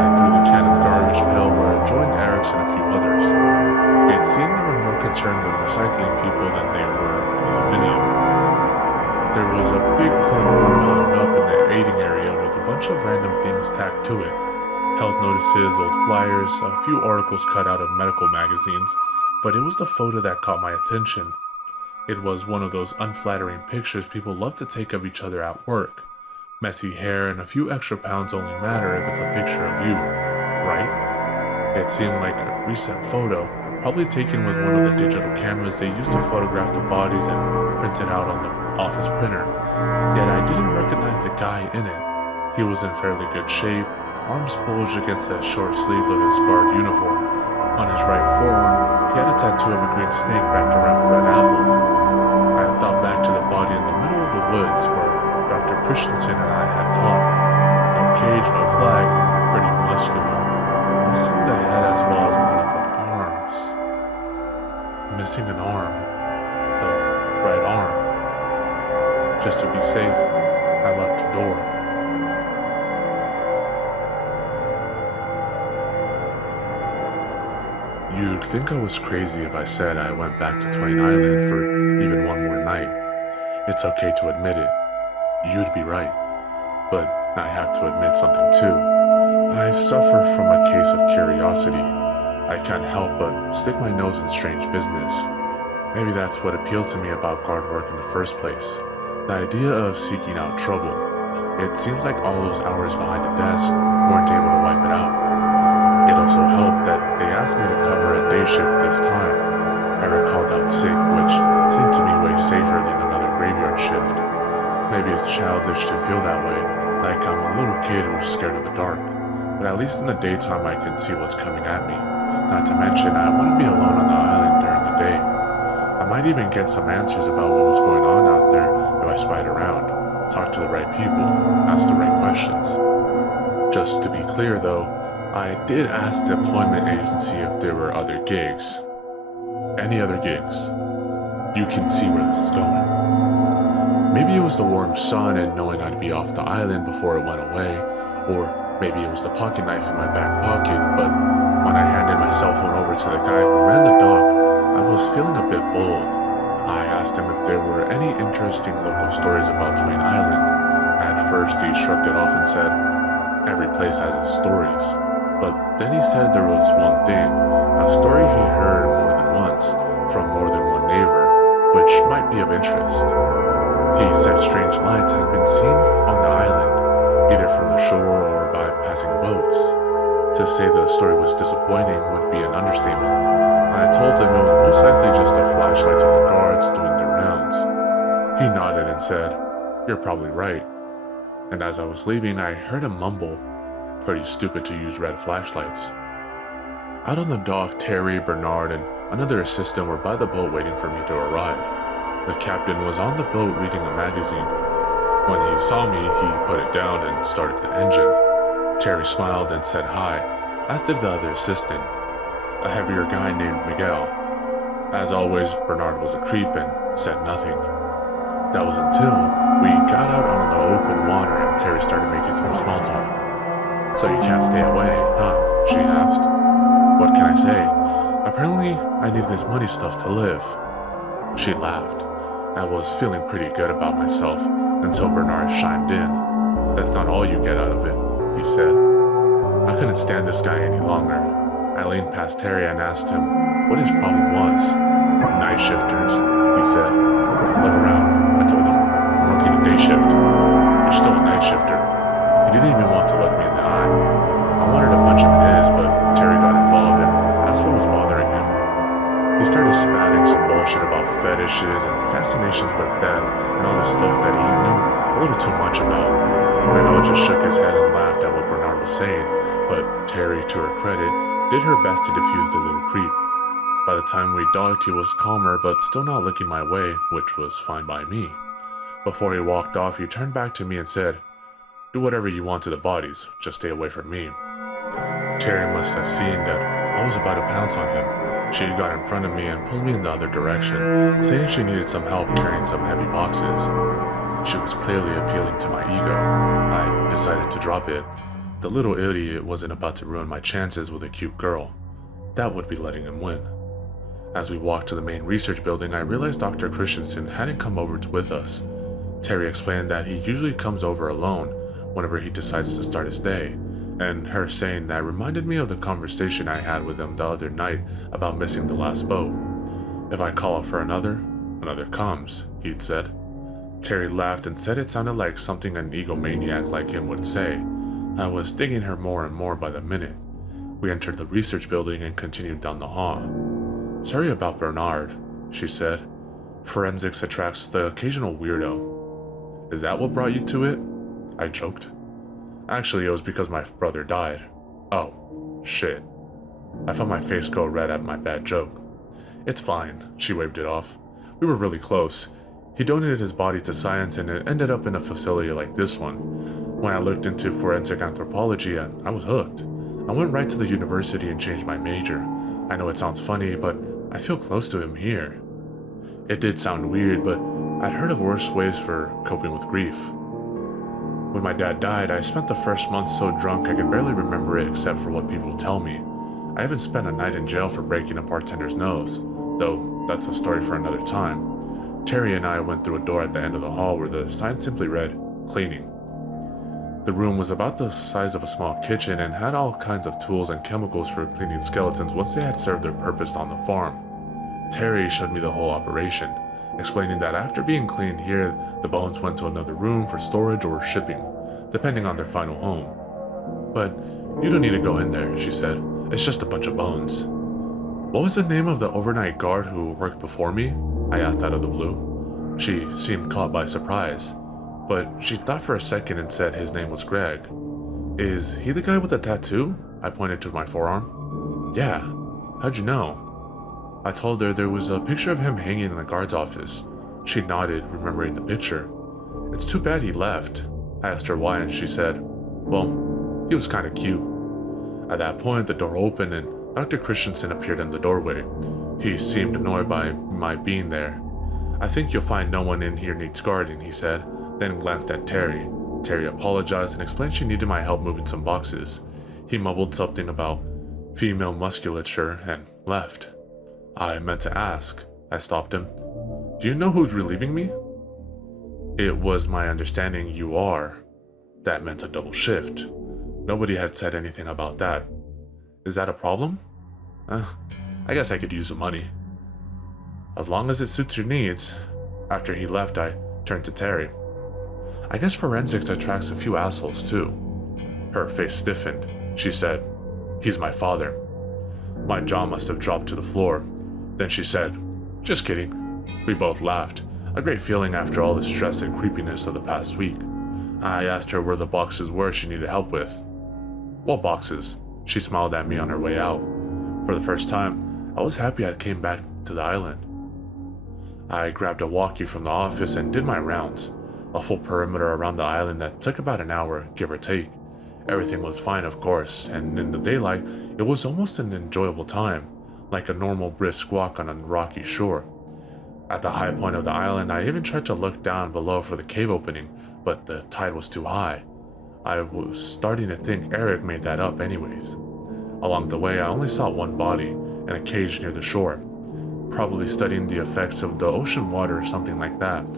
I threw the can in the garbage pail where it joined Eric's and a few others. It seemed they were more concerned with recycling people than they were aluminum. There was a big cardboard hung up in the aiding area with a bunch of random things tacked to it. Health notices, old flyers, a few articles cut out of medical magazines, but it was the photo that caught my attention. It was one of those unflattering pictures people love to take of each other at work. Messy hair and a few extra pounds only matter if it's a picture of you, right? It seemed like a recent photo, probably taken with one of the digital cameras they used to photograph the bodies and printed out on the office printer. Yet I didn't recognize the guy in it. He was in fairly good shape, arms bulged against the short sleeves of his guard uniform. On his right forearm, he had a tattoo of a green snake wrapped around a red apple. I thought back to the body in the middle of the woods where Dr. Christensen and I had talked. No cage, no flag, pretty muscular. Missing the head as well as one of the arms. Missing an arm. The right arm. Just to be safe, I locked the door. You'd think I was crazy if I said I went back to Twain Island for even one more night. It's okay to admit it. You'd be right. But I have to admit something too. I've suffered from a case of curiosity. I can't help but stick my nose in strange business. Maybe that's what appealed to me about guard work in the first place. The idea of seeking out trouble. It seems like all those hours behind the desk weren't able to wipe it out. It also helped that they asked me to cover a day shift this time. Eric called out sick, which seemed to me way safer than another graveyard shift. Maybe it's childish to feel that way, like I'm a little kid who's scared of the dark. But at least in the daytime I can see what's coming at me. Not to mention, I want to be alone on the island during the day. I might even get some answers about what was going on out there if I spied around, talk to the right people, ask the right questions. Just to be clear though, I did ask the employment agency if there were other gigs. Any other gigs. You can see where this is going. Maybe it was the warm sun and knowing I'd be off the island before it went away, or maybe it was the pocket knife in my back pocket, but when I handed my cell phone over to the guy who ran the dock, I was feeling a bit bold. I asked him if there were any interesting local stories about Twain Island. At first he shrugged it off and said, "Every place has its stories." But then he said there was one thing, a story he heard more than once, from more than one neighbor, which might be of interest. He said strange lights had been seen on the island, either from the shore or by passing boats. To say the story was disappointing would be an understatement. I told him it was most likely just the flashlights on the guards doing their rounds. He nodded and said, "You're probably right." And as I was leaving, I heard him mumble, "Pretty stupid to use red flashlights." Out on the dock, Terry, Bernard, and another assistant were by the boat waiting for me to arrive. The captain was on the boat reading a magazine. When he saw me, he put it down and started the engine. Terry smiled and said hi, as did the other assistant, a heavier guy named Miguel. As always, Bernard was a creep and said nothing. That was until we got out on the open water and Terry started making some small talk. "So you can't stay away, huh?" she asked. "What can I say? Apparently, I need this money stuff to live." She laughed. I was feeling pretty good about myself until Bernard chimed in. "That's not all you get out of it," he said. I couldn't stand this guy any longer. I leaned past Terry and asked him what his problem was. "Night shifters," he said. "Look around," I told him. "I'm working a day shift." "You're still a night shifter." He didn't even want to look me in the eye. I wanted to punch him in his, but Terry got involved and asked what was bothering him. He started spouting some bullshit about fetishes and fascinations with death and all the stuff that he knew a little too much about. Miguel just shook his head and laughed at what Bernard was saying, but Terry, to her credit, did her best to defuse the little creep. By the time we docked, he was calmer but still not looking my way, which was fine by me. Before he walked off, he turned back to me and said, "Do whatever you want to the bodies, just stay away from me." Terry must have seen that I was about to pounce on him. She got in front of me and pulled me in the other direction, saying she needed some help carrying some heavy boxes. She was clearly appealing to my ego. I decided to drop it. The little idiot wasn't about to ruin my chances with a cute girl. That would be letting him win. As we walked to the main research building, I realized Dr. Christensen hadn't come over with us. Terry explained that he usually comes over alone whenever he decides to start his day, and her saying that reminded me of the conversation I had with him the other night about missing the last boat. "If I call out for another comes," he'd said. Terry laughed and said it sounded like something an egomaniac like him would say. I was digging her more and more by the minute. We entered the research building and continued down the hall. "Sorry about Bernard," she said. "Forensics attracts the occasional weirdo." "Is that what brought you to it?" I joked. "Actually, it was because my brother died." "Oh, shit." I felt my face go red at my bad joke. "It's fine," she waved it off. "We were really close. He donated his body to science and it ended up in a facility like this one. When I looked into forensic anthropology, I was hooked. I went right to the university and changed my major. I know it sounds funny, but I feel close to him here." It did sound weird, but I'd heard of worse ways for coping with grief. When my dad died, I spent the first month so drunk I could barely remember it except for what people tell me. I even spent a night in jail for breaking a bartender's nose, though that's a story for another time. Terry and I went through a door at the end of the hall where the sign simply read, "Cleaning." The room was about the size of a small kitchen and had all kinds of tools and chemicals for cleaning skeletons once they had served their purpose on the farm. Terry showed me the whole operation, explaining that after being cleaned here, the bones went to another room for storage or shipping, depending on their final home. "But you don't need to go in there," she said. "It's just a bunch of bones." "What was the name of the overnight guard who worked before me?" I asked out of the blue. She seemed caught by surprise, but she thought for a second and said his name was Greg. "Is he the guy with the tattoo?" I pointed to my forearm. "Yeah. How'd you know?" I told her there was a picture of him hanging in the guard's office. She nodded, remembering the picture. "It's too bad he left." I asked her why and she said, "Well, he was kinda cute." At that point, the door opened and Dr. Christensen appeared in the doorway. He seemed annoyed by my being there. "I think you'll find no one in here needs guarding," he said, then glanced at Terry. Terry apologized and explained she needed my help moving some boxes. He mumbled something about female musculature and left. I meant to ask. I stopped him. "Do you know who's relieving me?" "It was my understanding you are." That meant a double shift. Nobody had said anything about that. "Is that a problem?" I guess I could use the money." "As long as it suits your needs." After he left, I turned to Terry. "I guess forensics attracts a few assholes too." Her face stiffened. She said, "He's my father." My jaw must have dropped to the floor. Then she said, "Just kidding." We both laughed, a great feeling after all the stress and creepiness of the past week. I asked her where the boxes were she needed help with. "What boxes?" She smiled at me on her way out. For the first time, I was happy I came back to the island. I grabbed a walkie from the office and did my rounds, a full perimeter around the island that took about an hour, give or take. Everything was fine, of course, and in the daylight, it was almost an enjoyable time, like a normal brisk walk on a rocky shore. At the high point of the island, I even tried to look down below for the cave opening, but the tide was too high. I was starting to think Eric made that up anyways. Along the way, I only saw one body, in a cage near the shore, probably studying the effects of the ocean water or something like that.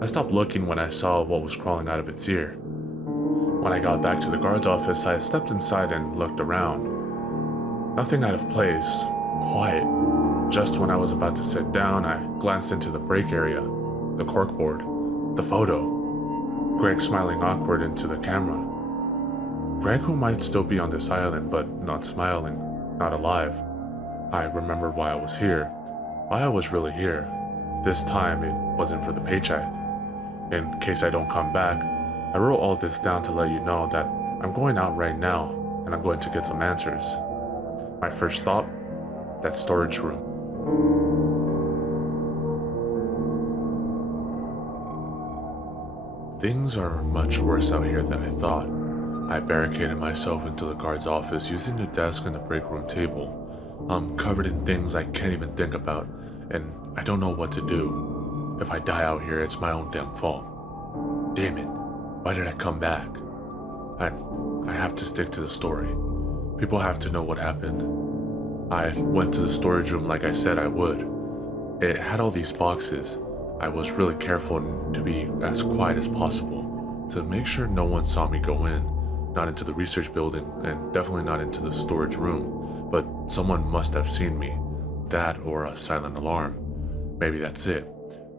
I stopped looking when I saw what was crawling out of its ear. When I got back to the guard's office, I stepped inside and looked around. Nothing out of place, quiet. Just when I was about to sit down, I glanced into the break area, the corkboard, the photo. Greg smiling awkward into the camera. Greg, who might still be on this island, but not smiling, not alive. I remembered why I was here, why I was really here. This time, it wasn't for the paycheck. In case I don't come back, I wrote all this down to let you know that I'm going out right now, and I'm going to get some answers. My first thought, that storage room. Things are much worse out here than I thought. I barricaded myself into the guard's office using the desk and the break room table. I'm covered in things I can't even think about, and I don't know what to do. If I die out here, it's my own damn fault. Damn it, why did I come back? I have to stick to the story. People have to know what happened. I went to the storage room like I said I would. It had all these boxes. I was really careful to be as quiet as possible, to make sure no one saw me go in, not into the research building, and definitely not into the storage room, but someone must have seen me, that or a silent alarm. Maybe that's it.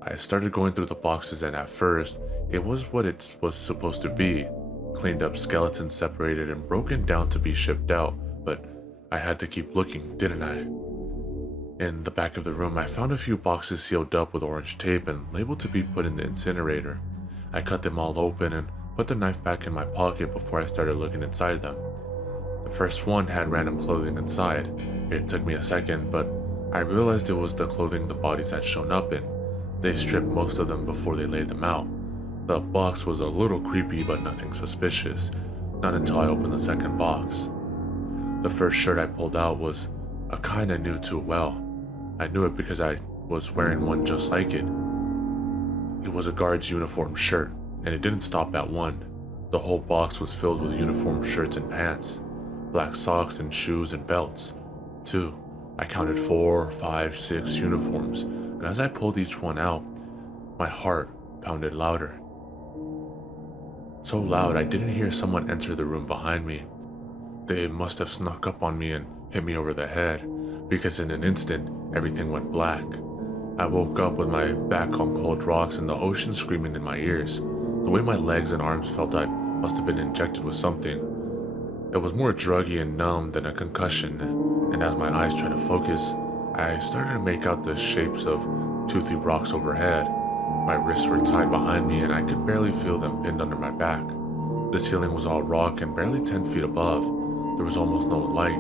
I started going through the boxes, and at first, it was what it was supposed to be, cleaned up skeletons separated and broken down to be shipped out, but I had to keep looking, didn't I? In the back of the room, I found a few boxes sealed up with orange tape and labeled to be put in the incinerator. I cut them all open and put the knife back in my pocket before I started looking inside them. The first one had random clothing inside. It took me a second, but I realized it was the clothing the bodies had shown up in. They stripped most of them before they laid them out. The box was a little creepy, but nothing suspicious. Not until I opened the second box. The first shirt I pulled out was a kind I knew too well. I knew it because I was wearing one just like it. It was a guard's uniform shirt, and it didn't stop at one. The whole box was filled with uniform shirts and pants, black socks and shoes and belts. 2. I counted 4, 5, 6 uniforms, and as I pulled each one out, my heart pounded louder. So loud I didn't hear someone enter the room behind me. They must have snuck up on me and hit me over the head, because in an instant, everything went black. I woke up with my back on cold rocks and the ocean screaming in my ears. The way my legs and arms felt, I must have been injected with something. It was more druggy and numb than a concussion, and as my eyes tried to focus, I started to make out the shapes of toothy rocks overhead. My wrists were tied behind me and I could barely feel them pinned under my back. The ceiling was all rock and barely 10 feet above. There was almost no light,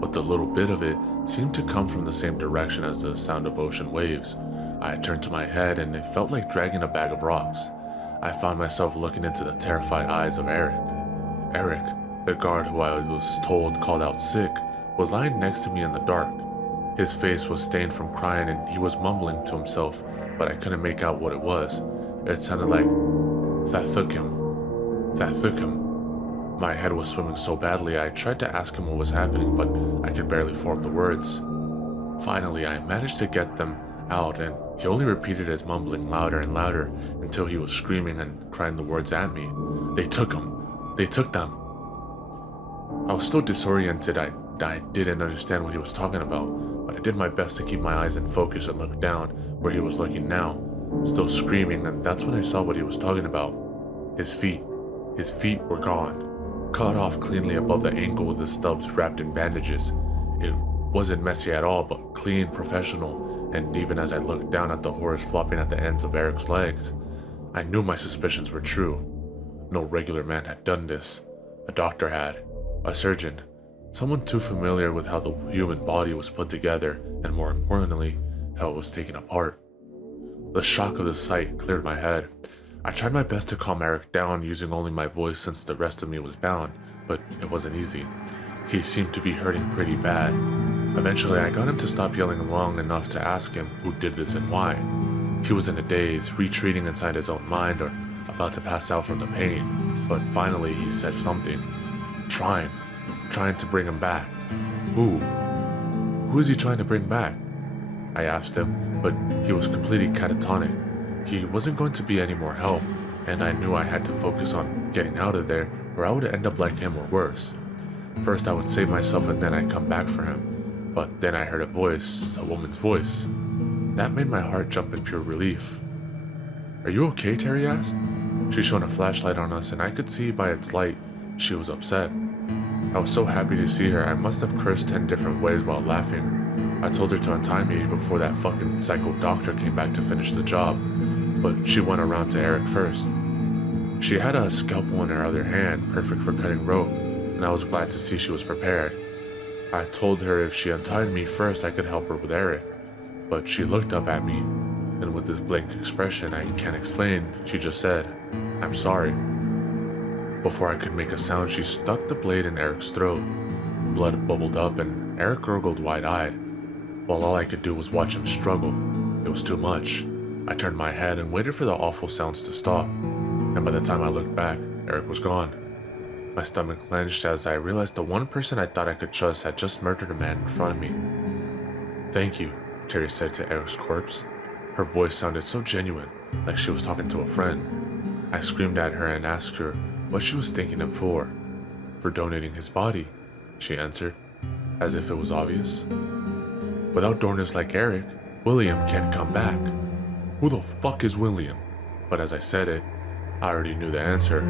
but the little bit of it seemed to come from the same direction as the sound of ocean waves. I turned to my head and it felt like dragging a bag of rocks. I found myself looking into the terrified eyes of Eric. Eric, the guard who I was told called out sick, was lying next to me in the dark. His face was stained from crying and he was mumbling to himself, but I couldn't make out what it was. It sounded like, "Thathukim, Thathukim." My head was swimming so badly I tried to ask him what was happening, but I could barely form the words. Finally, I managed to get them out, and he only repeated his mumbling louder and louder until he was screaming and crying the words at me. "They took him! They took them!" I was still disoriented. I didn't understand what he was talking about, but I did my best to keep my eyes in focus and look down where he was looking now, still screaming, and that's when I saw what he was talking about. His feet. His feet were gone. Cut off cleanly above the ankle with the stubs wrapped in bandages. It wasn't messy at all, but clean, professional, and even as I looked down at the horrors flopping at the ends of Eric's legs, I knew my suspicions were true. No regular man had done this. A doctor had. A surgeon. Someone too familiar with how the human body was put together, and more importantly, how it was taken apart. The shock of the sight cleared my head. I tried my best to calm Eric down using only my voice since the rest of me was bound, but it wasn't easy. He seemed to be hurting pretty bad. Eventually, I got him to stop yelling long enough to ask him who did this and why. He was in a daze, retreating inside his own mind or about to pass out from the pain, but finally he said something. Trying to bring him back. Who? Who is he trying to bring back? I asked him, but he was completely catatonic. He wasn't going to be any more help, and I knew I had to focus on getting out of there or I would end up like him or worse. First I would save myself and then I'd come back for him. But then I heard a voice, a woman's voice. That made my heart jump in pure relief. Are you okay, Terry asked. She shone a flashlight on us and I could see by its light she was upset. I was so happy to see her I must have cursed 10 different ways while laughing. I told her to untie me before that fucking psycho doctor came back to finish the job, but she went around to Eric first. She had a scalpel in her other hand, perfect for cutting rope, and I was glad to see she was prepared. I told her if she untied me first I could help her with Eric, but she looked up at me, and with this blank expression I can't explain, she just said, "I'm sorry." Before I could make a sound, she stuck the blade in Eric's throat. Blood bubbled up and Eric gurgled wide-eyed, while all I could do was watch him struggle. It was too much. I turned my head and waited for the awful sounds to stop, and by the time I looked back, Eric was gone. My stomach clenched as I realized the one person I thought I could trust had just murdered a man in front of me. "Thank you," Terry said to Eric's corpse. Her voice sounded so genuine, like she was talking to a friend. I screamed at her and asked her what she was thanking him for. "For donating his body," she answered, as if it was obvious. "Without donors like Eric, William can't come back." Who the fuck is William? But as I said it, I already knew the answer.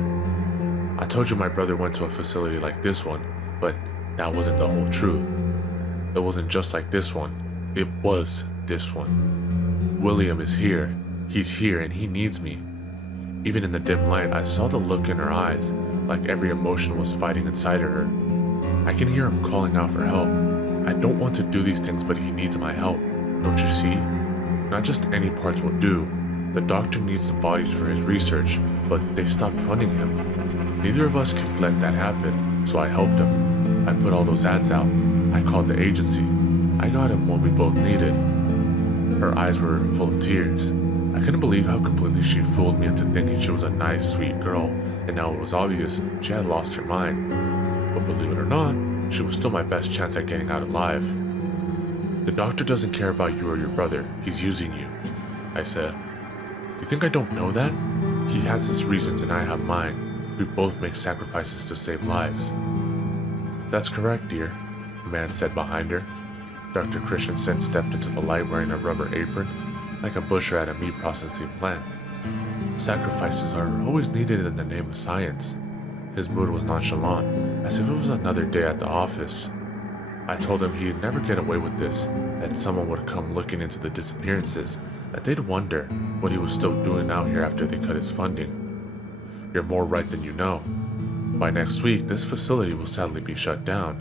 I told you my brother went to a facility like this one, but that wasn't the whole truth. It wasn't just like this one, it was this one. William is here. He's here and he needs me. Even in the dim light, I saw the look in her eyes, like every emotion was fighting inside of her. I can hear him calling out for help. I don't want to do these things, but he needs my help. Don't you see? Not just any parts will do. The doctor needs the bodies for his research, but they stopped funding him. Neither of us could let that happen, so I helped him. I put all those ads out. I called the agency. I got him what we both needed. Her eyes were full of tears. I couldn't believe how completely she fooled me into thinking she was a nice, sweet girl, and now it was obvious she had lost her mind. But believe it or not, she was still my best chance at getting out alive. "The doctor doesn't care about you or your brother. He's using you," I said. "You think I don't know that? He has his reasons and I have mine. We both make sacrifices to save lives." "That's correct, dear," a man said behind her. Dr. Christensen stepped into the light wearing a rubber apron, like a butcher at a meat processing plant. "Sacrifices are always needed in the name of science." His mood was nonchalant, as if it was another day at the office. I told him he'd never get away with this, that someone would come looking into the disappearances, that they'd wonder what he was still doing out here after they cut his funding. "You're more right than you know. By next week, this facility will sadly be shut down."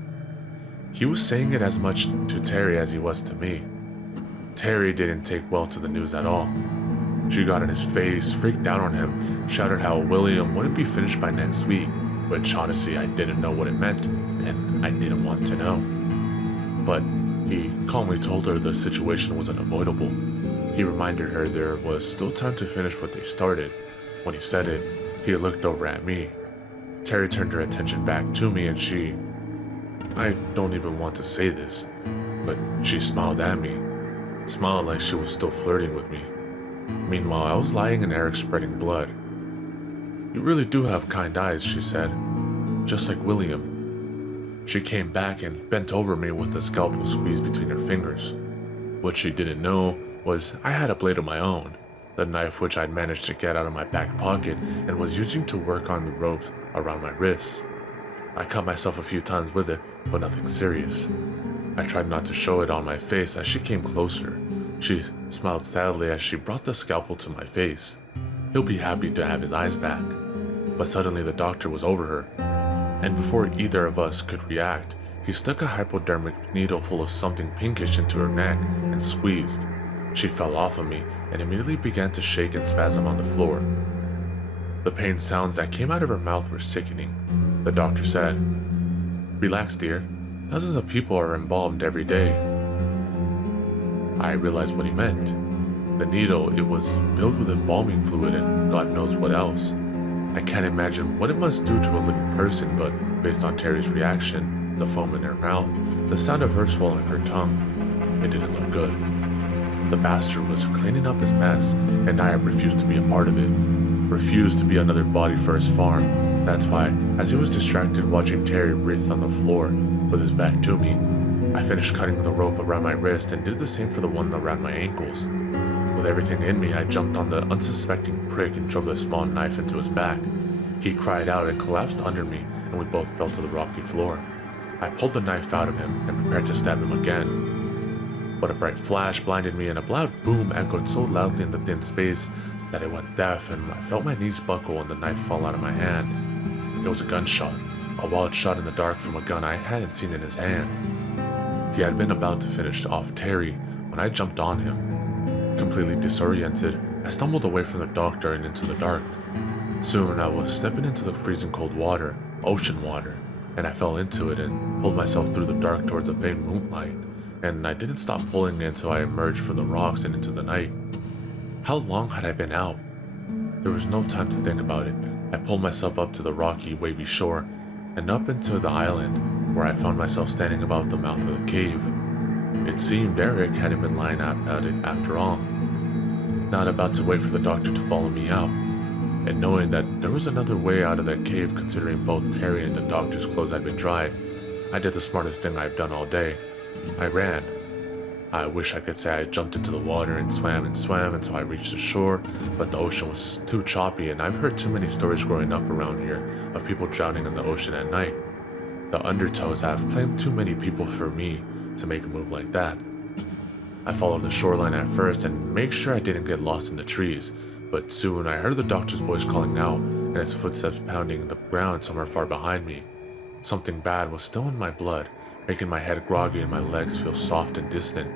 He was saying it as much to Terry as he was to me. Terry didn't take well to the news at all. She got in his face, freaked out on him, shouted how William wouldn't be finished by next week, which honestly I didn't know what it meant, and I didn't want to know. But he calmly told her the situation was unavoidable. He reminded her there was still time to finish what they started. When he said it, he looked over at me. Terry turned her attention back to me and I don't even want to say this, but she smiled at me. Smiled like she was still flirting with me. Meanwhile, I was lying in Eric's spreading blood. "You really do have kind eyes," she said. "Just like William." She came back and bent over me with the scalpel squeezed between her fingers. What she didn't know was I had a blade of my own, the knife which I'd managed to get out of my back pocket and was using to work on the rope around my wrists. I cut myself a few times with it, but nothing serious. I tried not to show it on my face as she came closer. She smiled sadly as she brought the scalpel to my face. He'll be happy to have his eyes back. But suddenly the doctor was over her, and before either of us could react, He stuck a hypodermic needle full of something pinkish into her neck and squeezed. She fell off of me and immediately began to shake and spasm on the floor. The pain sounds that came out of her mouth were sickening. The doctor said, "Relax, dear. Thousands of people are embalmed every day." I realized what he meant. The needle, it was filled with embalming fluid and God knows what else. I can't imagine what it must do to a living person, but based on Terry's reaction, the foam in her mouth, the sound of her swallowing her tongue, it didn't look good. The bastard was cleaning up his mess, and I refused to be a part of it. Refused to be another body for his farm. That's why, as he was distracted watching Terry writhe on the floor with his back to me, I finished cutting the rope around my wrist and did the same for the one around my ankles. With everything in me, I jumped on the unsuspecting prick and drove a small knife into his back. He cried out and collapsed under me, and we both fell to the rocky floor. I pulled the knife out of him and prepared to stab him again. But a bright flash blinded me, and a loud boom echoed so loudly in the thin space that I went deaf, and I felt my knees buckle and the knife fall out of my hand. It was a gunshot, a wild shot in the dark from a gun I hadn't seen in his hand. He had been about to finish off Terry when I jumped on him. Completely disoriented, I stumbled away from the doctor and into the dark. Soon I was stepping into the freezing cold water, ocean water, and I fell into it and pulled myself through the dark towards a faint moonlight, and I didn't stop pulling until I emerged from the rocks and into the night. How long had I been out? There was no time to think about it. I pulled myself up to the rocky, wavy shore and up into the island, where I found myself standing above the mouth of the cave. It seemed Eric hadn't been lying out at it after all. Not about to wait for the doctor to follow me out, and knowing that there was another way out of that cave considering both Terry and the doctor's clothes had been dried, I did the smartest thing I've done all day. I ran. I wish I could say I jumped into the water and swam until I reached the shore, but the ocean was too choppy, and I've heard too many stories growing up around here of people drowning in the ocean at night. The undertows have claimed too many people for me to make a move like that. I followed the shoreline at first and made sure I didn't get lost in the trees, but soon I heard the doctor's voice calling out and his footsteps pounding the ground somewhere far behind me. Something bad was still in my blood, making my head groggy and my legs feel soft and distant,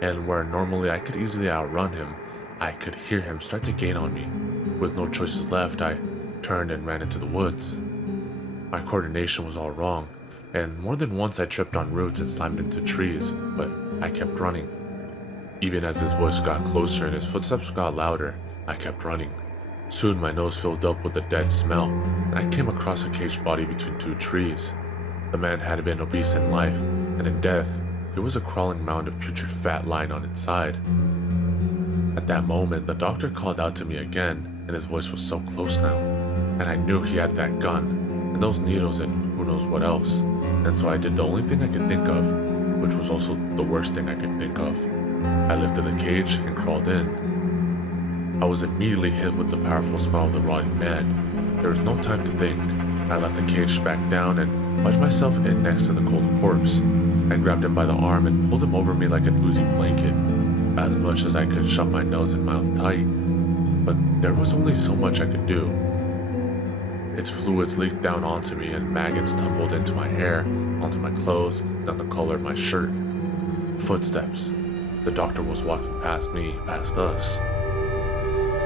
and where normally I could easily outrun him, I could hear him start to gain on me. With no choices left, I turned and ran into the woods. My coordination was all wrong, and more than once I tripped on roots and slammed into trees, but I kept running. Even as his voice got closer and his footsteps got louder, I kept running. Soon my nose filled up with a dead smell, and I came across a caged body between two trees. The man had been obese in life, and in death, there was a crawling mound of putrid fat lying on its side. At that moment, the doctor called out to me again, and his voice was so close now, and I knew he had that gun, and those needles, and who knows what else, and so I did the only thing I could think of, which was also the worst thing I could think of. I lifted the cage and crawled in. I was immediately hit with the powerful smell of the rotting man. There was no time to think. I let the cage back down and wedged myself in next to the cold corpse. I grabbed him by the arm and pulled him over me like an oozy blanket. As much as I could shut my nose and mouth tight, but there was only so much I could do. Its fluids leaked down onto me and maggots tumbled into my hair, onto my clothes, down the collar of my shirt. Footsteps. The doctor was walking past me, past us.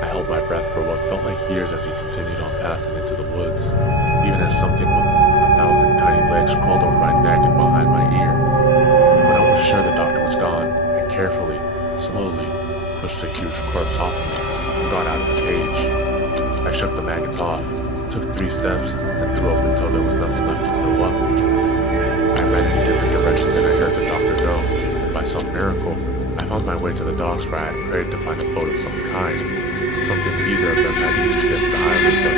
I held my breath for what felt like years as he continued on past and into the woods, even as something with 1,000 tiny legs crawled over my neck and behind my ear. When I was sure the doctor was gone, I carefully, slowly, pushed the huge corpse off of me and got out of the cage. I shook the maggots off, took 3 steps, and threw up until there was nothing left to throw up. I ran in a different direction than I heard the doctor go, and by some miracle, I found my way to the docks where I had prayed to find a boat of some kind, something either of them had used to get to the island, but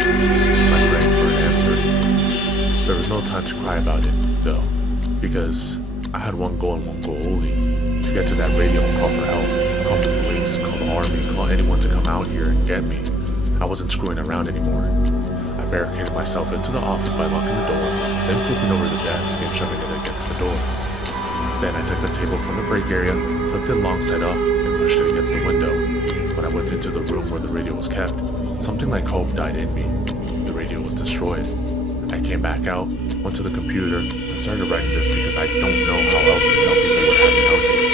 my prayers weren't answered. There was no time to cry about it, though, because I had one goal and one goal only, to get to that radio and call for help, call for the police, call the army, call anyone to come out here and get me. I wasn't screwing around anymore. I barricaded myself into the office by locking the door, then flipping over the desk and shoving it against the door. Then I took the table from the break area, flipped it long side up, and pushed it against the window. When I went into the room where the radio was kept, something like hope died in me. The radio was destroyed. I came back out, went to the computer, and started writing this because I don't know how else to tell people what happened out here.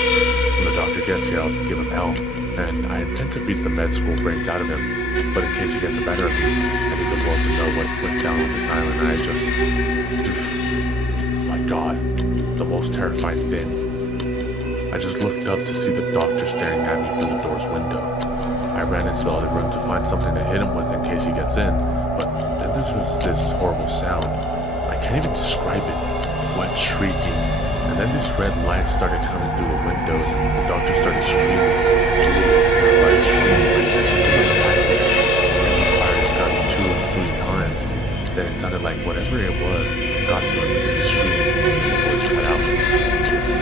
When the doctor gets here, I'll give him hell, and I intend to beat the med school brains out of him. But in case he gets the better of me, I need the world to know what went down on this island. And I just... My God, the most terrifying thing. I just looked up to see the doctor staring at me through the door's window. I ran into the other room to find something to hit him with in case he gets in, but then there was this horrible sound. I can't even describe it. Wet shrieking, and then these red lights started coming through the windows, and the doctor started screaming. A little terrified scream like something was attacking him. The fire just got him 2 or 3 times. Then it sounded like whatever it was got to him because he screamed and his voice cut out. It's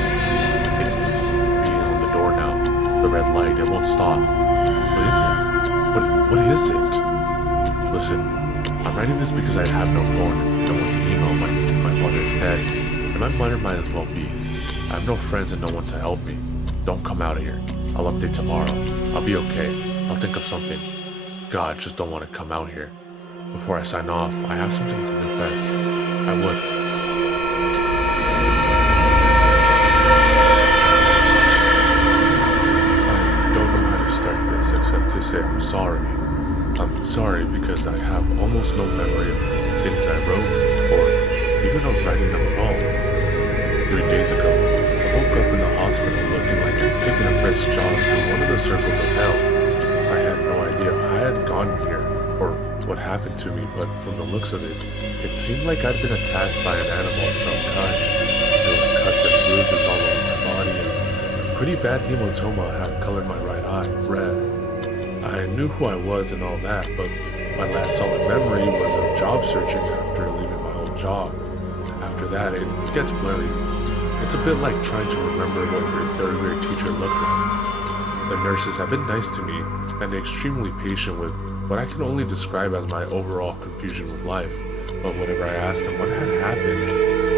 beating on the door now. The red light, it won't stop. What is it? What is it? Listen, I'm writing this because I have no phone. I want to email my father is dead, and my mother might as well be. I have no friends and no one to help me. Don't come out here. I'll update tomorrow. I'll be okay. I'll think of something. God, just don't want to come out here. Before I sign off, I have something to confess. I would. I don't know how to start this except to say I'm sorry. I'm sorry because I have almost no memory of things I wrote, or even of writing them at all. 3 days ago, I woke up in the hospital looking like I'd taken a brisk jog through one of the circles of hell. I had no idea how I had gotten here, or what happened to me, but from the looks of it, it seemed like I'd been attacked by an animal of some kind. There were cuts and bruises all over my body, and a pretty bad hematoma had colored my right eye red. I knew who I was and all that, but my last solid memory was of job searching after leaving my old job. After that, it gets blurry. It's a bit like trying to remember what your third grade teacher looked like. The nurses have been nice to me and extremely patient with what I can only describe as my overall confusion with life. But whenever I asked them what had happened,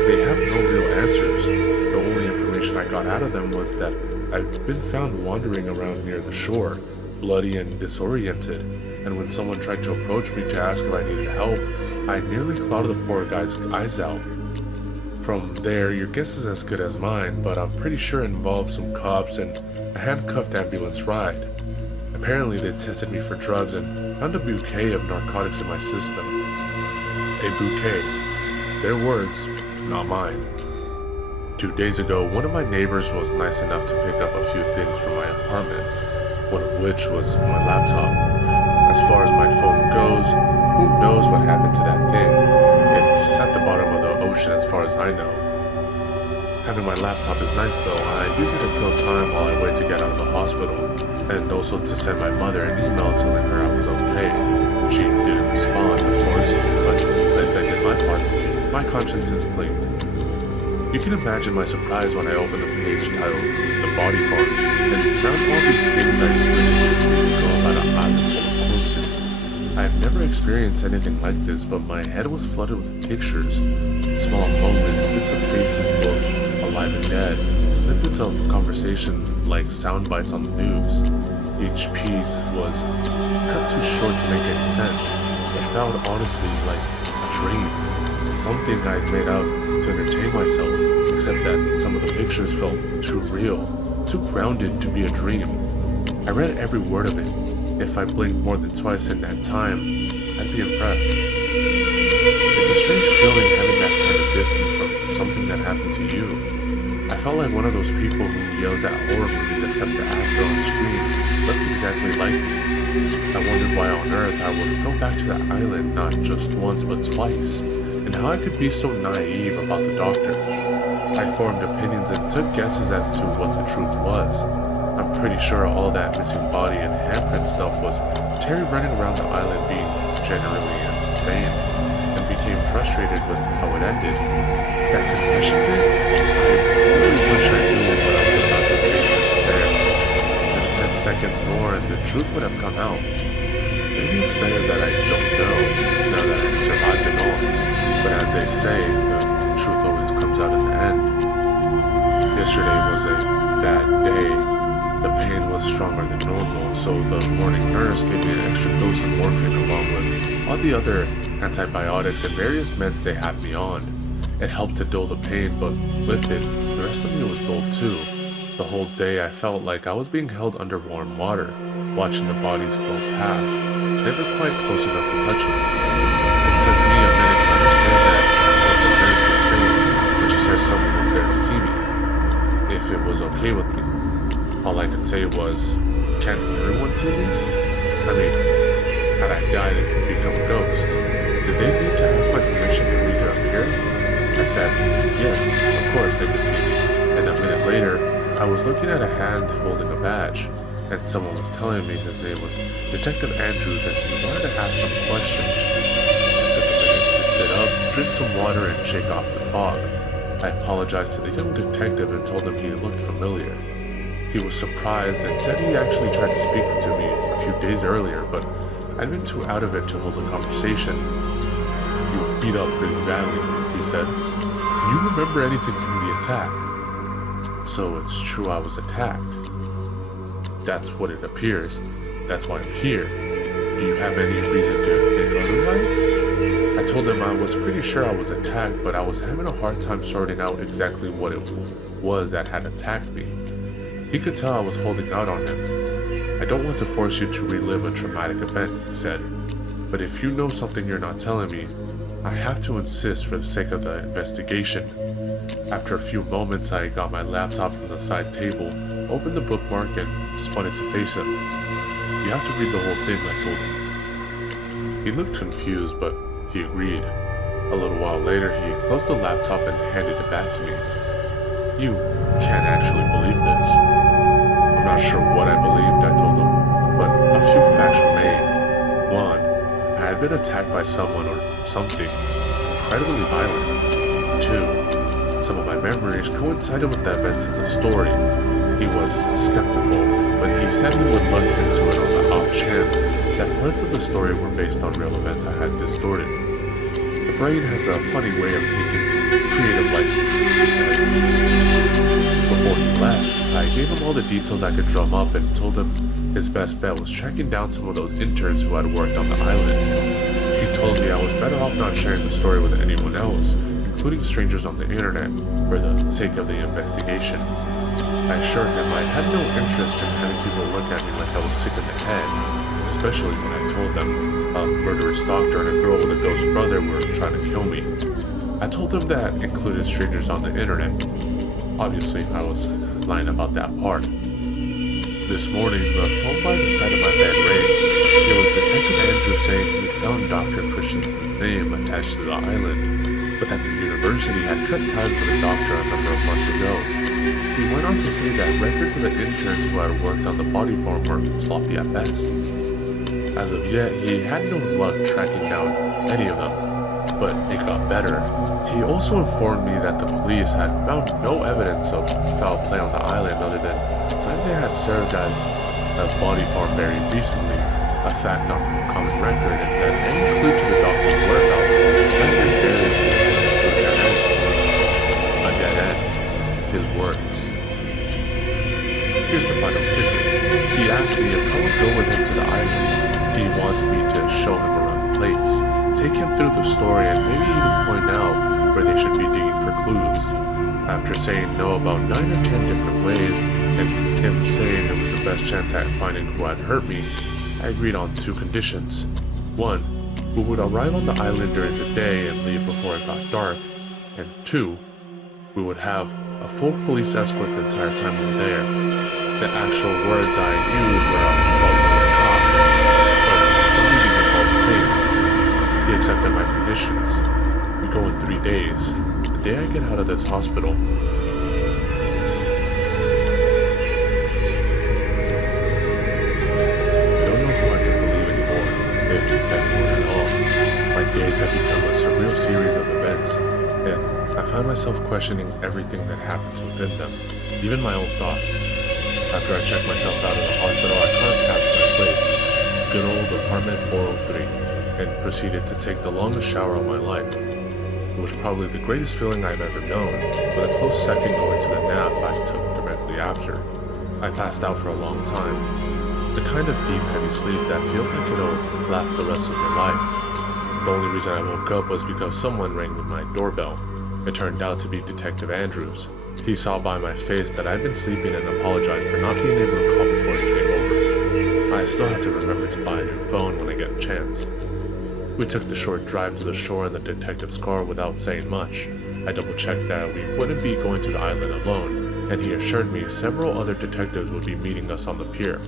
they have no real answers. The only information I got out of them was that I'd been found wandering around near the shore, bloody and disoriented, and when someone tried to approach me to ask if I needed help, I nearly clawed the poor guy's eyes out. From there, your guess is as good as mine, but I'm pretty sure it involved some cops and a handcuffed ambulance ride. Apparently they tested me for drugs and found a bouquet of narcotics in my system. A bouquet. Their words, not mine. 2 days ago, one of my neighbors was nice enough to pick up a few things from my apartment, one of which was my laptop. As far as my phone goes, who knows what happened to that thing? It's at the bottom of the ocean as far as I know. Having my laptop is nice though. I use it to kill time while I wait to get out of the hospital, and also to send my mother an email telling her I was okay. She didn't respond, of course, but at least I did my part. My conscience is clean. You can imagine my surprise when I opened the page titled The Body Farm and found all these things I read just days ago about an island full of corpses. I've never experienced anything like this, but my head was flooded with pictures, small moments, bits of faces both alive and dead, snippets of conversation like sound bites on the news. Each piece was cut too short to make any sense. It felt honestly like a dream, something I'd made up to entertain myself, except that some of the pictures felt too real, too grounded to be a dream. I read every word of it. If I blinked more than twice in that time, I'd be impressed. It's a strange feeling having that kind of distance from something that happened to you. I felt like one of those people who yells at horror movies except the actor on screen looked exactly like me. I wondered why on earth I would go back to that island not just once but twice, and how I could be so naive about the doctor. I formed opinions and took guesses as to what the truth was. I'm pretty sure all that missing body and handprint stuff was Terry running around the island being generally insane, and became frustrated with how it ended. That confession bit, I really wish I knew what I was about to say there. Just 10 seconds more and the truth would have come out. Maybe it's better that I don't know, now that I survived it all. But as they say, the truth always comes out in the end. Yesterday was a bad day. The pain was stronger than normal, so the morning nurse gave me an extra dose of morphine along with all the other antibiotics, and various meds they had me on. It helped to dull the pain, but with it, the rest of me was dulled too. The whole day I felt like I was being held under warm water, watching the bodies float past, never quite close enough to touch them. It took me a minute to understand that what the nurse was saying when she said someone was there to see me, if it was okay with me. All I could say was, can't everyone see me? I mean, had I died and become a ghost, did they need to ask my permission for me to appear? I said, yes, of course they could see me, and a minute later, I was looking at a hand holding a badge, and someone was telling me his name was Detective Andrews and he wanted to ask some questions. I took a minute to sit up, drink some water, and shake off the fog. I apologized to the young detective and told him he looked familiar. He was surprised and said he actually tried to speak to me a few days earlier, but I'd been too out of it to hold a conversation. You were beat up really badly, he said. Do you remember anything from the attack? So it's true I was attacked. That's what it appears. That's why I'm here. Do you have any reason to think otherwise? I told him I was pretty sure I was attacked, but I was having a hard time sorting out exactly what it was that had attacked me. He could tell I was holding out on him. I don't want to force you to relive a traumatic event, he said. But if you know something you're not telling me, I have to insist for the sake of the investigation. After a few moments, I got my laptop from the side table, opened the bookmark, and spun it to face him. You have to read the whole thing, I told him. He looked confused, but he agreed. A little while later, he closed the laptop and handed it back to me. You can't actually believe this. I'm not sure what I believed, I told him, but a few facts remained. One, I had been attacked by someone or something incredibly violent. Two, some of my memories coincided with the events in the story. He was skeptical, but he said he would look into it on the off chance that parts of the story were based on real events I had distorted. The brain has a funny way of taking creative licenses, he said. Before he left, I gave him all the details I could drum up and told him his best bet was tracking down some of those interns who had worked on the island. He told me I was better off not sharing the story with anyone else, including strangers on the internet, for the sake of the investigation. I assured him I had no interest in having people look at me like I was sick in the head, especially when I told them a murderous doctor and a girl with a ghost brother were trying to kill me. I told them that included strangers on the internet. Obviously, I was lying about that part. This morning, the phone by the side of my bed rang. It was Detective Andrews saying he'd found Dr. Christensen's name attached to the island, but that the university had cut ties with the doctor a number of months ago. He went on to say that records of the interns who had worked on the body farm were sloppy at best. As of yet, he had no luck tracking down any of them, but it got better. He also informed me that the police had found no evidence of foul play on the island other than signs they had served as a body farm very recently, a fact on common record, and that any clue to the doctor's whereabouts had been buried into a dead end. A dead end. His words. Here's the final kicker. He asked me if I would go with him to the island. He wants me to show him around the place, take him through the story, and maybe even point out where they should be digging for clues. After saying no about 9 or 10 different ways, and him saying it was the best chance at finding who had hurt me, I agreed on 2 conditions. 1, we would arrive on the island during the day and leave before it got dark, and 2, we would have a full police escort the entire time we were there. The actual words I used were about the cops, but the meeting was all the same. He accepted my conditions. We go in 3 days, the day I get out of this hospital. Days have become a surreal series of events, and I find myself questioning everything that happens within them, even my own thoughts. After I checked myself out of the hospital, I contacted my place, good old apartment 403, and proceeded to take the longest shower of my life. It was probably the greatest feeling I've ever known, with a close second going to the nap I took directly after. I passed out for a long time, the kind of deep, heavy sleep that feels like it'll last the rest of your life. The only reason I woke up was because someone rang my doorbell. It turned out to be Detective Andrews. He saw by my face that I'd been sleeping and apologized for not being able to call before he came over. I still have to remember to buy a new phone when I get a chance. We took the short drive to the shore in the detective's car without saying much. I double-checked that we wouldn't be going to the island alone, and he assured me several other detectives would be meeting us on the pier.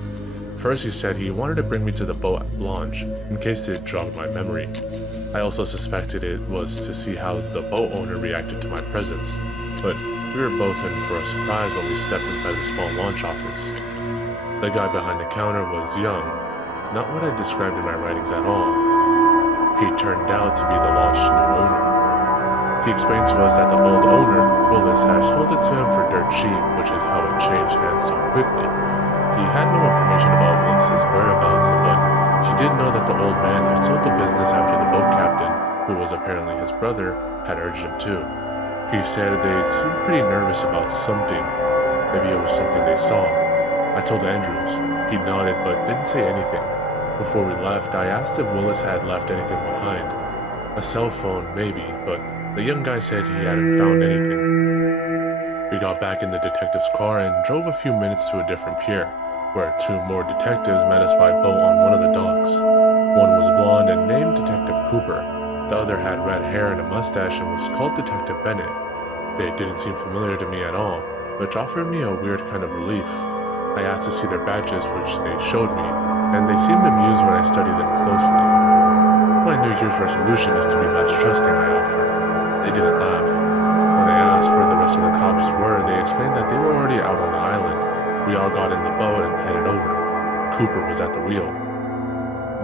First, he said he wanted to bring me to the boat launch in case it jogged my memory. I also suspected it was to see how the boat owner reacted to my presence, but we were both in for a surprise when we stepped inside the small launch office. The guy behind the counter was young, not what I described in my writings at all. He turned out to be the launch's new owner. He explained to us that the old owner, Willis, had sold it to him for dirt cheap, which is how it changed hands so quickly. He had no information about Willis's whereabouts, but he did know that the old man had sold the business after the boat captain, who was apparently his brother, had urged him to. He said they'd seemed pretty nervous about something. Maybe it was something they saw. I told Andrews. He nodded but didn't say anything. Before we left, I asked if Willis had left anything behind. A cell phone, maybe, but the young guy said he hadn't found anything. We got back in the detective's car and drove a few minutes to a different pier, where two more detectives met us by boat on one of the docks. One was blonde and named Detective Cooper. The other had red hair and a mustache and was called Detective Bennett. They didn't seem familiar to me at all, which offered me a weird kind of relief. I asked to see their badges, which they showed me, and they seemed amused when I studied them closely. My New Year's resolution is to be less trusting, I offered. They didn't laugh. When I asked where the rest of the cops were, they explained that they were already out on the island. We all got in the boat and headed over. Cooper was at the wheel.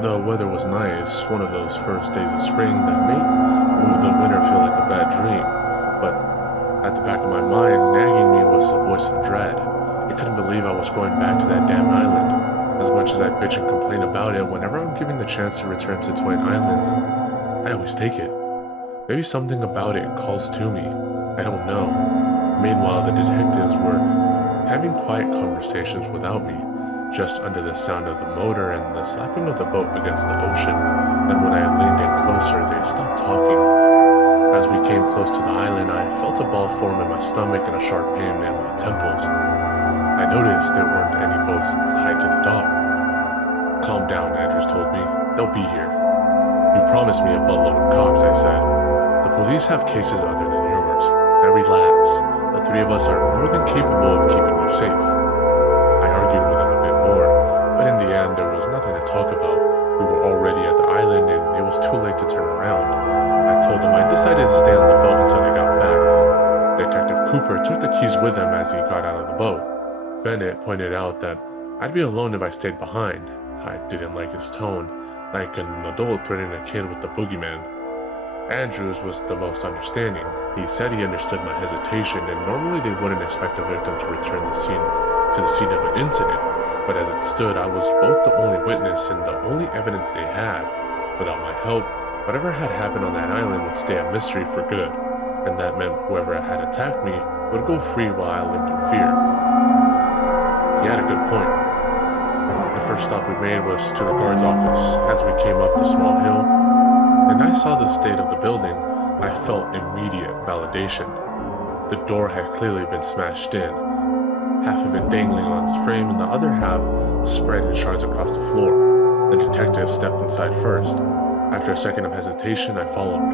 The weather was nice, one of those first days of spring that make the winter feel like a bad dream. But at the back of my mind, nagging me was a voice of dread. I couldn't believe I was going back to that damn island. As much as I bitch and complain about it, whenever I'm given the chance to return to Twain Islands, I always take it. Maybe something about it calls to me. I don't know. Meanwhile, the detectives were having quiet conversations without me, just under the sound of the motor and the slapping of the boat against the ocean, and when I leaned in closer, they stopped talking. As we came close to the island, I felt a ball form in my stomach and a sharp pain in my temples. I noticed there weren't any boats tied to the dock. Calm down, Andrews told me. They'll be here. You promised me a buttload of cops, I said. The police have cases other than yours. Now relax. The three of us are more than capable of keeping you safe. I argued with him a bit more, but in the end there was nothing to talk about. We were already at the island and it was too late to turn around. I told him I decided to stay on the boat until I got back. Detective Cooper took the keys with him as he got out of the boat. Bennett pointed out that I'd be alone if I stayed behind. I didn't like his tone, like an adult threatening a kid with the boogeyman. Andrews was the most understanding. He said he understood my hesitation, and normally they wouldn't expect a victim to return to the scene of an incident, but as it stood, I was both the only witness and the only evidence they had. Without my help, whatever had happened on that island would stay a mystery for good, and that meant whoever had attacked me would go free while I lived in fear. He had a good point. The first stop we made was to the guard's office. As we came up the small hill, and I saw the state of the building, I felt immediate validation. The door had clearly been smashed in, half of it dangling on its frame and the other half spread in shards across the floor. The detective stepped inside first. After a second of hesitation, I followed.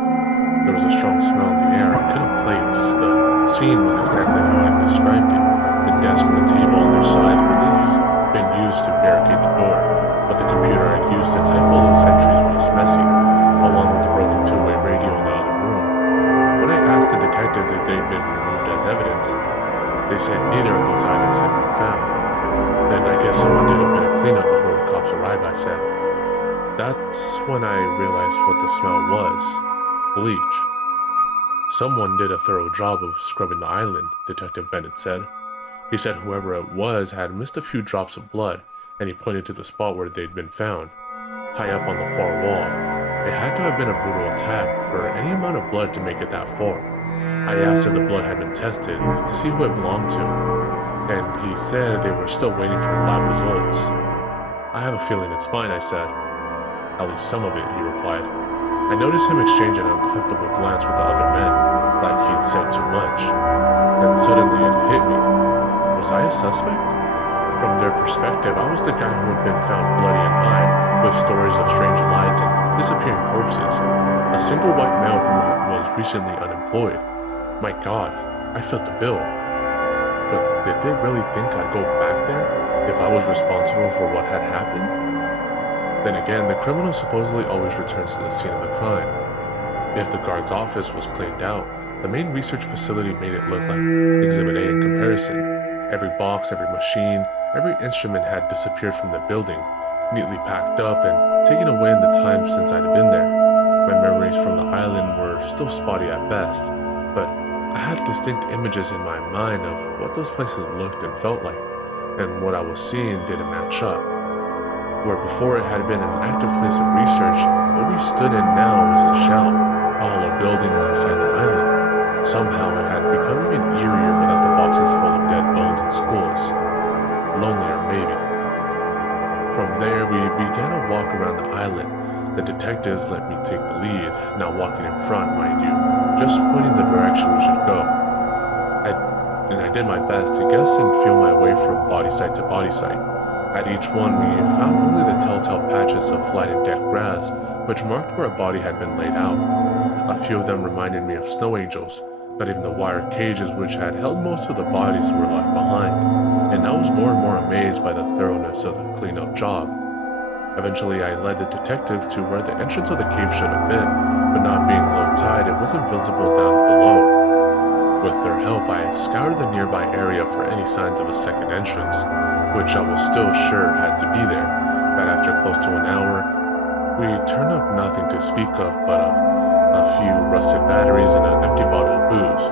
There was a strong smell in the air I couldn't place. The scene was exactly how I described it. The desk and the table on their sides were been used to barricade the door, but the computer I'd used to type all those entries was messy, along with the broken two-way radio in the other room. When I asked the detectives if they'd been removed as evidence, they said neither of those items had been found. Then I guess someone did a bit of cleanup before the cops arrived, I said. That's when I realized what the smell was. Bleach. Someone did a thorough job of scrubbing the island, Detective Bennett said. He said whoever it was had missed a few drops of blood, and he pointed to the spot where they'd been found, high up on the far wall. It had to have been a brutal attack for any amount of blood to make it that far. I asked if the blood had been tested to see who it belonged to, and he said they were still waiting for lab results. I have a feeling it's mine, I said. At least some of it, he replied. I noticed him exchange an uncomfortable glance with the other men, like he'd said too much. Then suddenly it hit me. Was I a suspect? From their perspective, I was the guy who had been found bloody and high, with stories of strange lights and disappearing corpses. A single white male who was recently unemployed. My God, I fit the bill. But did they really think I'd go back there if I was responsible for what had happened? Then again, the criminal supposedly always returns to the scene of the crime. If the guard's office was cleaned out, the main research facility made it look like Exhibit A in comparison. Every box, every machine, every instrument had disappeared from the building, neatly packed up and taken away in the time since I'd been there. My memories from the island were still spotty at best, but I had distinct images in my mind of what those places looked and felt like, and what I was seeing didn't match up. Where before it had been an active place of research, what we stood in now was a shell, a hollow building alongside the island. Somehow it had become even eerier without the boxes full of dead bones and skulls. Lonelier, maybe. From there, we began a walk around the island. The detectives let me take the lead, not walking in front, mind you, just pointing the direction we should go. I did my best to guess and feel my way from body site to body site. At each one, we found only the telltale patches of flattened dead grass, which marked where a body had been laid out. A few of them reminded me of snow angels. Not even the wire cages which had held most of the bodies were left behind, and I was more and more amazed by the thoroughness of the cleanup job. Eventually, I led the detectives to where the entrance of the cave should have been, but not being low tide, it wasn't visible down below. With their help, I scoured the nearby area for any signs of a second entrance, which I was still sure had to be there, but after close to an hour, we turned up nothing to speak of but of a few rusted batteries and an empty bottle of booze.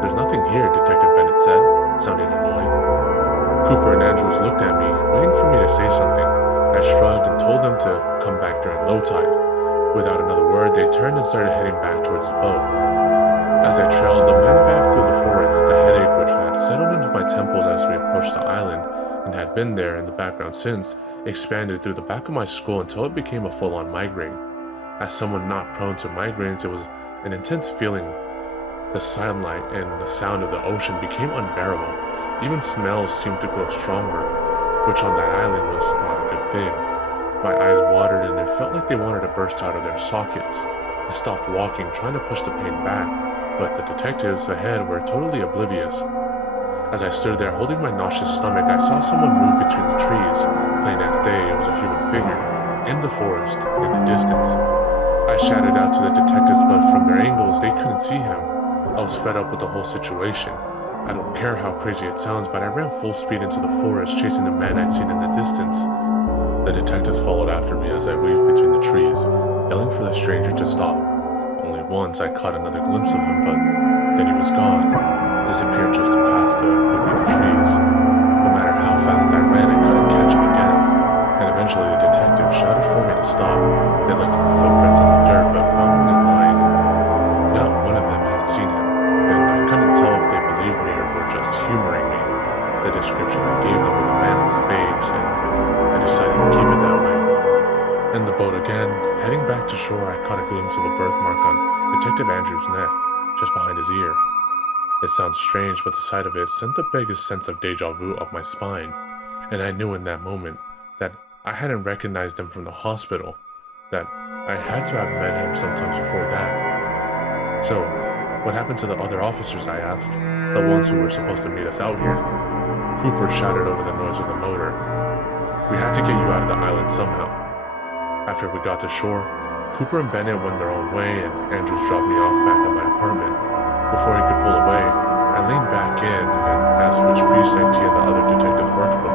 "There's nothing here," Detective Bennett said, sounding annoyed. Cooper and Andrews looked at me, waiting for me to say something. I shrugged and told them to come back during low tide. Without another word, they turned and started heading back towards the boat. As I trailed the men back through the forest, the headache which had settled into my temples as we approached the island, and had been there in the background since, expanded through the back of my skull until it became a full-on migraine. As someone not prone to migraines, it was an intense feeling. The sunlight and the sound of the ocean became unbearable. Even smells seemed to grow stronger, which on that island was not a good thing. My eyes watered and it felt like they wanted to burst out of their sockets. I stopped walking, trying to push the pain back, but the detectives ahead were totally oblivious. As I stood there holding my nauseous stomach, I saw someone move between the trees. Plain as day, it was a human figure, in the forest, in the distance. I shouted out to the detectives, but from their angles, they couldn't see him. I was fed up with the whole situation. I don't care how crazy it sounds, but I ran full speed into the forest, chasing the man I'd seen in the distance. The detectives followed after me as I weaved between the trees, yelling for the stranger to stop. Only once I caught another glimpse of him, but then he was gone, disappeared just past the group of trees. No matter how fast I ran, I couldn't catch him again. And eventually the detective shouted for me to stop. They looked for footprints in the dirt, but found only mine. Not one of them had seen him, and I couldn't tell if they believed me or were just humoring me. The description I gave them of the man was vague, and I decided to keep it that way. In the boat again, heading back to shore, I caught a glimpse of a birthmark on Detective Andrews' neck, just behind his ear. It sounds strange, but the sight of it sent the biggest sense of deja vu up my spine, and I knew in that moment that I hadn't recognized him from the hospital, that I had to have met him sometimes before that. "So, what happened to the other officers?" I asked, "the ones who were supposed to meet us out here?" Cooper shouted over the noise of the motor, "We had to get you out of the island somehow." After we got to shore, Cooper and Bennett went their own way, and Andrews dropped me off back at my apartment. Before he could pull away, I leaned back in and asked which precinct he and the other detectives worked for.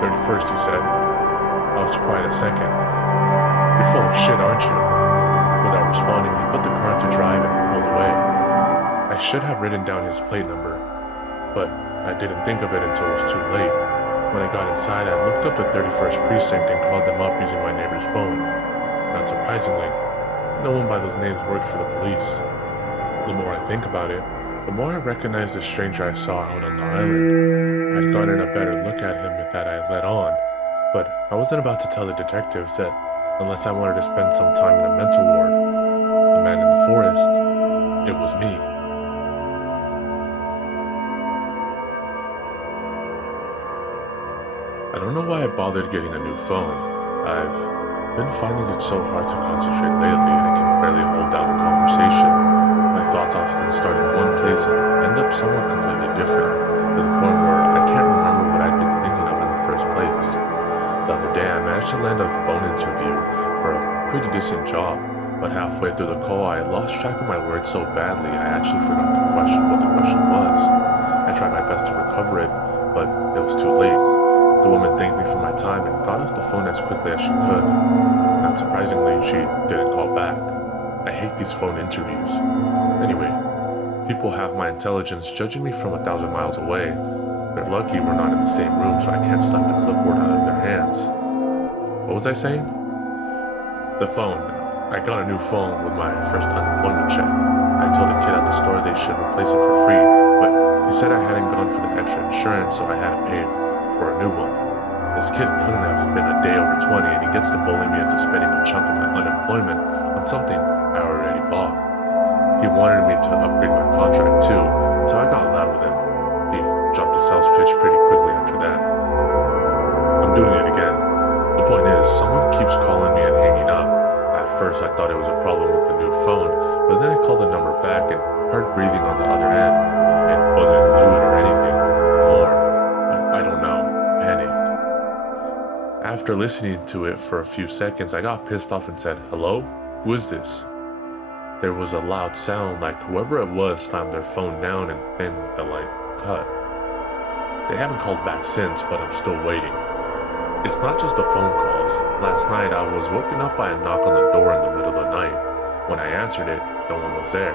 31st, he said. I was quiet a second. "You're full of shit, aren't you?" Without responding, he put the car into drive and pulled away. I should have written down his plate number, but I didn't think of it until it was too late. When I got inside, I looked up the 31st precinct and called them up using my neighbor's phone. Not surprisingly, no one by those names worked for the police. The more I think about it, the more I recognize the stranger I saw out on the island. I'd gotten a better look at him that I let on, but I wasn't about to tell the detectives that unless I wanted to spend some time in a mental ward. forest, it was me. I don't know why I bothered getting a new phone. I've been finding it so hard to concentrate lately. I can barely hold down a conversation. My thoughts often start in one place and end up somewhere completely different, to the point where I can't remember what I'd been thinking of in the first place. The other day, I managed to land a phone interview for a pretty decent job, but halfway through the call, I lost track of my words so badly I actually forgot what the question was. I tried my best to recover it, but it was too late. The woman thanked me for my time and got off the phone as quickly as she could. Not surprisingly, she didn't call back. I hate these phone interviews. Anyway, people have my intelligence judging me from 1,000 miles away. They're lucky we're not in the same room, so I can't slap the clipboard out of their hands. What was I saying? The phone. I got a new phone with my first unemployment check. I told the kid at the store they should replace it for free, but he said I hadn't gone for the extra insurance, so I had to pay for a new one. This kid couldn't have been a day over 20, and he gets to bully me into spending a chunk of my unemployment on something I already bought. He wanted me to upgrade my contract too, until I got loud with him. He dropped the sales pitch pretty quickly after that. I'm doing it again. The point is, someone keeps calling me and hanging up. At first I thought it was a problem with the new phone, but then I called the number back and heard breathing on the other end. It wasn't rude or anything more. I don't know. Panicked. After listening to it for a few seconds, I got pissed off and said, "Hello? Who is this?" There was a loud sound like whoever it was slammed their phone down and then the line cut. They haven't called back since, but I'm still waiting. It's not just the phone calls. Last night I was woken up by a knock on the door in the middle of the night. When I answered it, no one was there.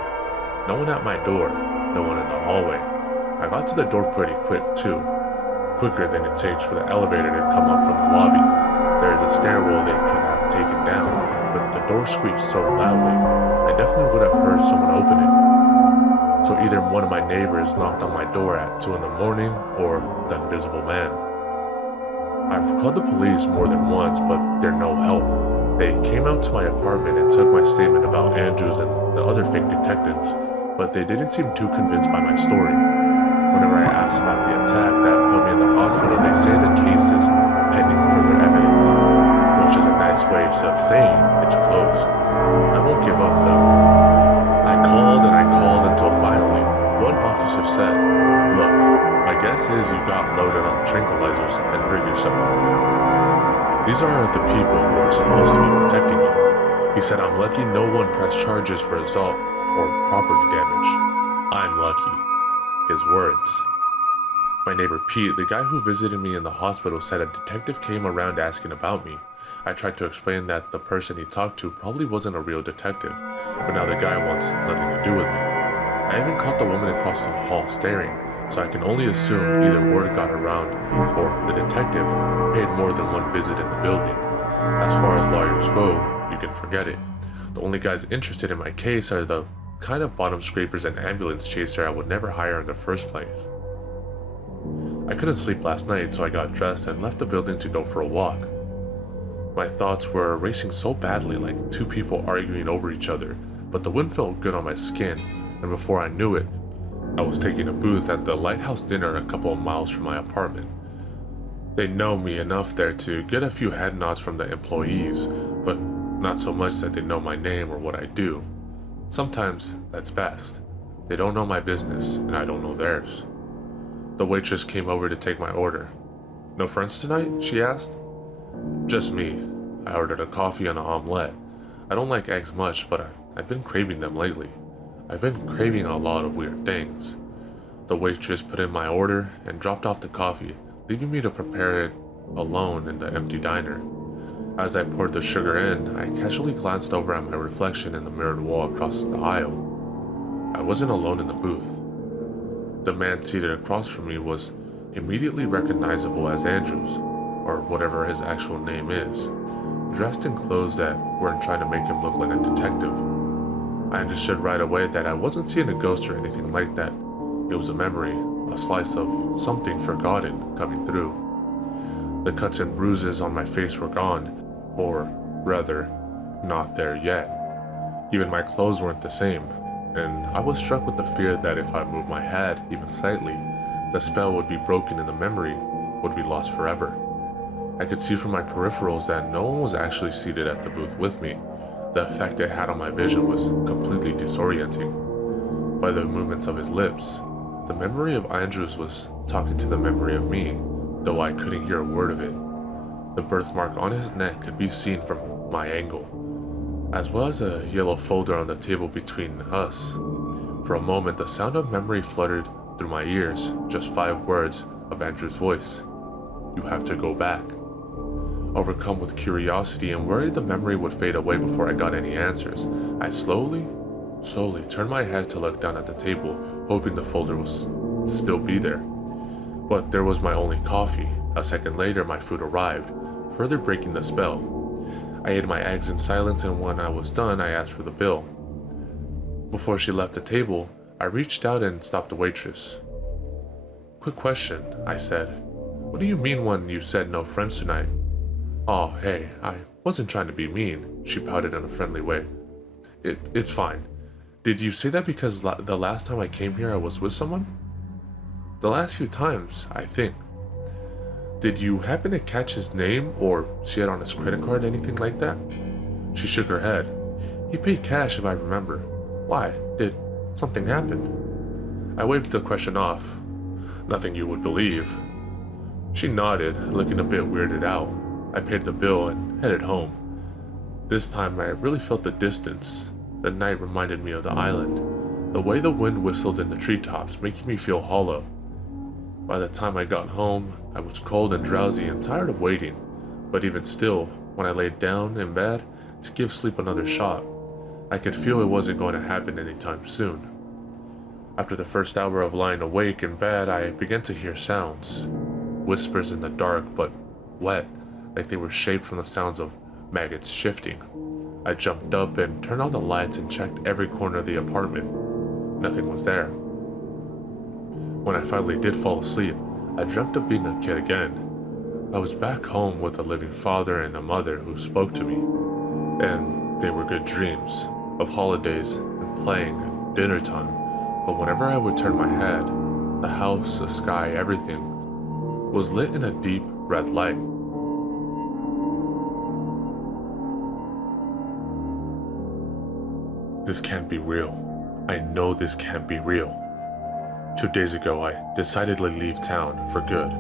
No one at my door, no one in the hallway. I got to the door pretty quick too. Quicker than it takes for the elevator to come up from the lobby. There is a stairwell they could have taken down, but the door squeaked so loudly, I definitely would have heard someone open it. So either one of my neighbors knocked on my door at 2 in the morning, or the invisible man. I've called the police more than once, but they're no help. They came out to my apartment and took my statement about Andrews and the other fake detectives, but they didn't seem too convinced by my story. Whenever I asked about the attack that put me in the hospital, they say the case is pending further evidence, which is a nice way of saying it's closed. I won't give up though. I called until finally, one officer said, "Look, my guess is you got loaded on tranquilizers and hurt yourself. These are the people who are supposed to be protecting you." He said, "I'm lucky no one pressed charges for assault or property damage. I'm lucky." His words. My neighbor Pete, the guy who visited me in the hospital, said a detective came around asking about me. I tried to explain that the person he talked to probably wasn't a real detective, but now the guy wants nothing to do with me. I even caught the woman across the hall staring, so I can only assume either word got around or the detective paid more than one visit in the building. As far as lawyers go, you can forget it. The only guys interested in my case are the kind of bottom scrapers and ambulance chaser I would never hire in the first place. I couldn't sleep last night, so I got dressed and left the building to go for a walk. My thoughts were racing so badly, like two people arguing over each other, but the wind felt good on my skin, and before I knew it, I was taking a booth at the Lighthouse Dinner a couple of miles from my apartment. They know me enough there to get a few head nods from the employees, but not so much that they know my name or what I do. Sometimes that's best. They don't know my business, and I don't know theirs. The waitress came over to take my order. "No friends tonight?" she asked. "Just me." I ordered a coffee and an omelette. I don't like eggs much, but I've been craving them lately. I've been craving a lot of weird things. The waitress put in my order and dropped off the coffee, leaving me to prepare it alone in the empty diner. As I poured the sugar in, I casually glanced over at my reflection in the mirrored wall across the aisle. I wasn't alone in the booth. The man seated across from me was immediately recognizable as Andrews, or whatever his actual name is, dressed in clothes that weren't trying to make him look like a detective. I understood right away that I wasn't seeing a ghost or anything like that. It was a memory, a slice of something forgotten coming through. The cuts and bruises on my face were gone, or rather, not there yet. Even my clothes weren't the same, and I was struck with the fear that if I moved my head even slightly, the spell would be broken and the memory would be lost forever. I could see from my peripherals that no one was actually seated at the booth with me. The effect it had on my vision was completely disorienting. By the movements of his lips, the memory of Andrews was talking to the memory of me, though I couldn't hear a word of it. The birthmark on his neck could be seen from my angle, as well as a yellow folder on the table between us. For a moment, the sound of memory fluttered through my ears, just 5 words of Andrew's voice. "You have to go back." Overcome with curiosity and worried the memory would fade away before I got any answers, I slowly turned my head to look down at the table, hoping the folder was still be there. But there was my only coffee. A second later, my food arrived, further breaking the spell. I ate my eggs in silence, and when I was done, I asked for the bill. Before she left the table, I reached out and stopped the waitress. "Quick question," I said. "What do you mean when you said no friends tonight?" "Oh, hey, I wasn't trying to be mean," she pouted in a friendly way. It's fine. Did you say that because the last time I came here I was with someone?" "The last few times, I think." "Did you happen to catch his name or see it on his credit card, anything like that?" She shook her head. "He paid cash if I remember. Why? Did something happen?" I waved the question off. "Nothing you would believe." She nodded, looking a bit weirded out. I paid the bill and headed home. This time I really felt the distance. The night reminded me of the island, the way the wind whistled in the treetops, making me feel hollow. By the time I got home, I was cold and drowsy and tired of waiting, but even still, when I laid down in bed to give sleep another shot, I could feel it wasn't going to happen anytime soon. After the first hour of lying awake in bed, I began to hear sounds. Whispers in the dark, but wet, like they were shaped from the sounds of maggots shifting. I jumped up and turned on the lights and checked every corner of the apartment. Nothing was there. When I finally did fall asleep, I dreamt of being a kid again. I was back home with a living father and a mother who spoke to me, and they were good dreams of holidays and playing and dinner time. But whenever I would turn my head, the house, the sky, everything was lit in a deep red light. This can't be real. I know this can't be real. 2 days ago, I decided to leave town for good.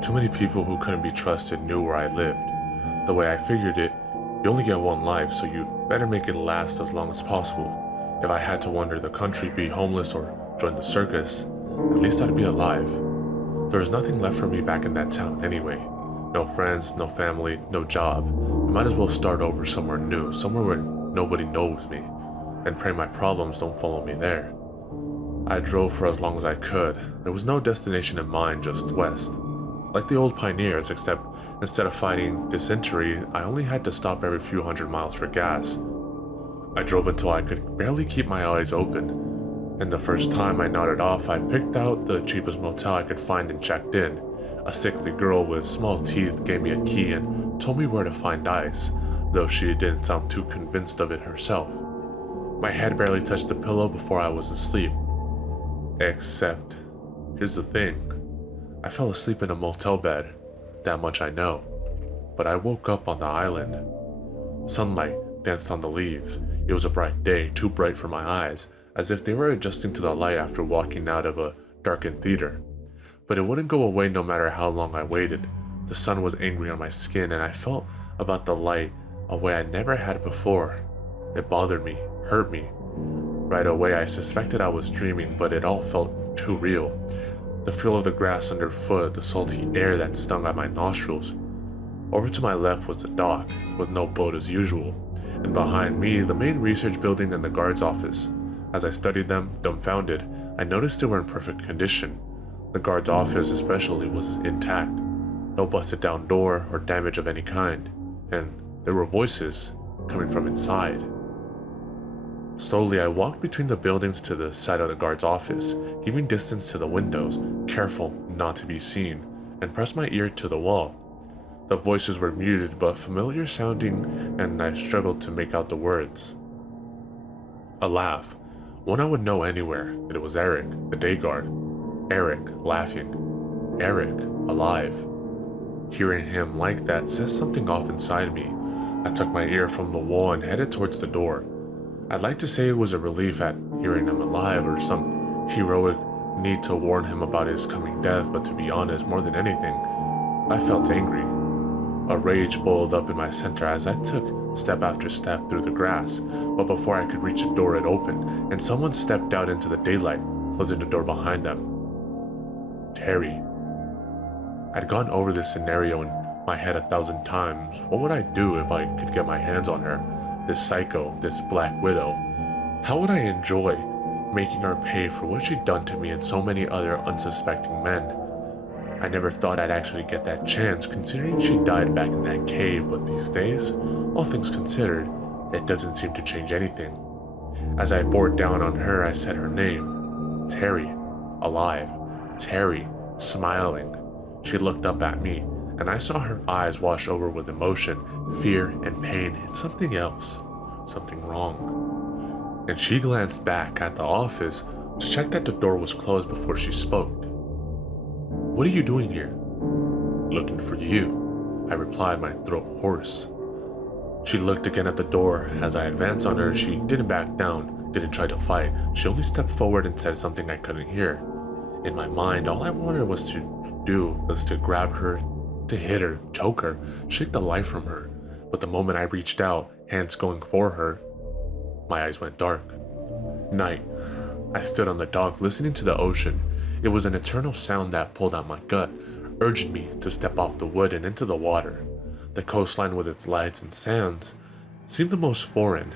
Too many people who couldn't be trusted knew where I lived. The way I figured it, you only get one life, so you better make it last as long as possible. If I had to wander the country, be homeless, or join the circus, at least I'd be alive. There was nothing left for me back in that town anyway. No friends, no family, no job. I might as well start over somewhere new, somewhere where nobody knows me, and pray my problems don't follow me there. I drove for as long as I could. There was no destination in mind, just west. Like the old pioneers, except instead of fighting dysentery, I only had to stop every few hundred miles for gas. I drove until I could barely keep my eyes open, and the first time I nodded off, I picked out the cheapest motel I could find and checked in. A sickly girl with small teeth gave me a key and told me where to find ice, though she didn't sound too convinced of it herself. My head barely touched the pillow before I was asleep. Except, here's the thing. I fell asleep in a motel bed, that much I know. But I woke up on the island. Sunlight danced on the leaves. It was a bright day, too bright for my eyes, as if they were adjusting to the light after walking out of a darkened theater. But it wouldn't go away no matter how long I waited. The sun was angry on my skin, and I felt about the light a way I never had before. It bothered me, hurt me. Right away I suspected I was dreaming, but it all felt too real. The feel of the grass underfoot, the salty air that stung at my nostrils. Over to my left was the dock, with no boat as usual, and behind me the main research building and the guard's office. As I studied them, dumbfounded, I noticed they were in perfect condition. The guard's office especially was intact. No busted down door or damage of any kind, and there were voices coming from inside. Slowly, I walked between the buildings to the side of the guard's office, giving distance to the windows, careful not to be seen, and pressed my ear to the wall. The voices were muted but familiar sounding, and I struggled to make out the words. A laugh. One I would know anywhere. It was Eric, the day guard. Eric, laughing. Eric, alive. Hearing him like that says something off inside me. I took my ear from the wall and headed towards the door. I'd like to say it was a relief at hearing him alive or some heroic need to warn him about his coming death, but to be honest, more than anything, I felt angry. A rage boiled up in my center as I took step after step through the grass, but before I could reach the door it opened, and someone stepped out into the daylight, closing the door behind them. Terry. I'd gone over this scenario in my head 1,000 times. What would I do if I could get my hands on her? This psycho, this Black Widow. How would I enjoy making her pay for what she'd done to me and so many other unsuspecting men? I never thought I'd actually get that chance, considering she died back in that cave, but these days, all things considered, it doesn't seem to change anything. As I bore down on her, I said her name. Terry. Alive. Terry. Smiling. She looked up at me, and I saw her eyes wash over with emotion, fear, and pain, and something else. Something wrong. And she glanced back at the office to check that the door was closed before she spoke. "What are you doing here?" "Looking for you," I replied, my throat hoarse. She looked again at the door. As I advanced on her, she didn't back down, didn't try to fight. She only stepped forward and said something I couldn't hear. In my mind, all I wanted was to grab her, to hit her, choke her, shake the life from her. But the moment I reached out, hands going for her, my eyes went dark. Night. I stood on the dock listening to the ocean. It was an eternal sound that pulled at my gut, urging me to step off the wood and into the water. The coastline with its lights and sounds seemed the most foreign,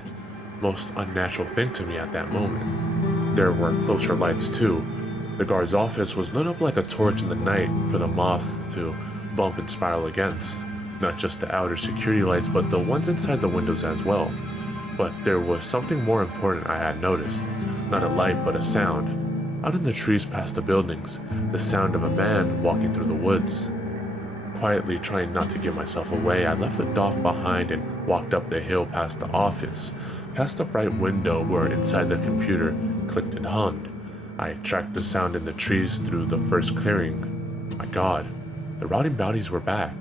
most unnatural thing to me at that moment. There were closer lights too. The guard's office was lit up like a torch in the night for the moths to bump and spiral against. Not just the outer security lights, but the ones inside the windows as well. But there was something more important I had noticed. Not a light, but a sound. Out in the trees past the buildings, the sound of a man walking through the woods. Quietly trying not to give myself away, I left the dock behind and walked up the hill past the office, past the bright window where inside the computer clicked and hummed. I tracked the sound in the trees through the first clearing. My God, the rowdy bodies were back.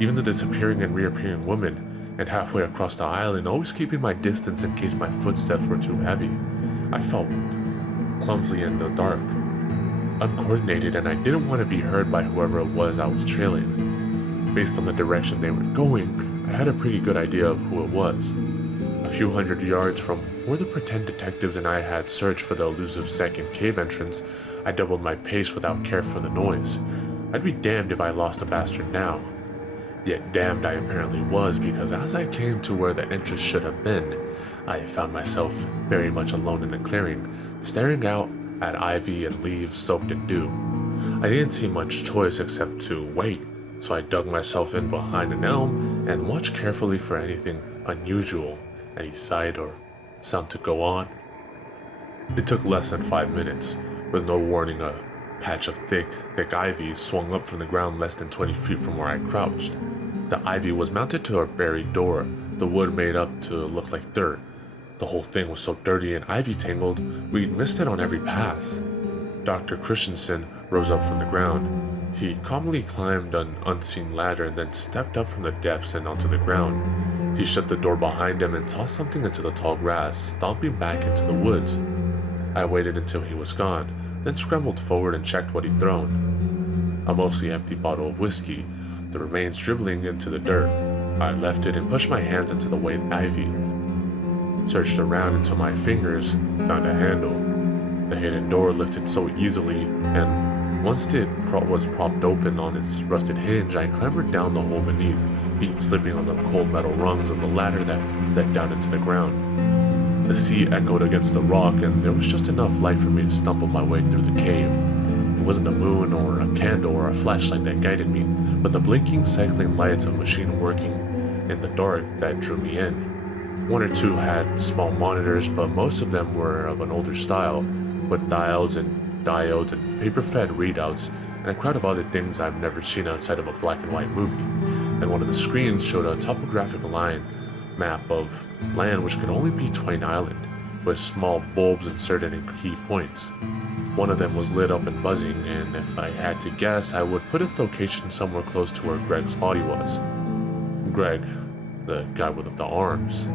Even the disappearing and reappearing women, and halfway across the island, always keeping my distance in case my footsteps were too heavy. I felt clumsy in the dark, uncoordinated, and I didn't want to be heard by whoever it was I was trailing. Based on the direction they were going, I had a pretty good idea of who it was. A few hundred yards from where the pretend detectives and I had searched for the elusive second cave entrance, I doubled my pace without care for the noise. I'd be damned if I lost the bastard now. Yet damned I apparently was, because as I came to where the entrance should have been, I found myself very much alone in the clearing, staring out at ivy and leaves soaked in dew. I didn't see much choice except to wait, so I dug myself in behind an elm and watched carefully for anything unusual, any sight or sound to go on. It took less than 5 minutes. With no warning, a patch of thick ivy swung up from the ground less than 20 feet from where I crouched. The ivy was mounted to a buried door, the wood made up to look like dirt. The whole thing was so dirty and ivy tangled, we'd missed it on every pass. Dr. Christensen rose up from the ground. He calmly climbed an unseen ladder and then stepped up from the depths and onto the ground. He shut the door behind him and tossed something into the tall grass, stomping back into the woods. I waited until he was gone, then scrambled forward and checked what he'd thrown. A mostly empty bottle of whiskey, the remains dribbling into the dirt. I left it and pushed my hands into the wet ivy. Searched around until my fingers found a handle. The hidden door lifted so easily, and once it was propped open on its rusted hinge, I clambered down the hole beneath, feet slipping on the cold metal rungs of the ladder that led down into the ground. The sea echoed against the rock, and there was just enough light for me to stumble my way through the cave. It wasn't a moon or a candle or a flashlight that guided me, but the blinking, cycling lights of a machine working in the dark that drew me in. One or two had small monitors, but most of them were of an older style, with dials and diodes and paper-fed readouts, and a crowd of other things I've never seen outside of a black and white movie. And one of the screens showed a topographic line map of land which could only be Twain Island. with small bulbs inserted in key points. One of them was lit up and buzzing, and if I had to guess, I would put its location somewhere close to where Greg's body was. Greg, the guy with the arms.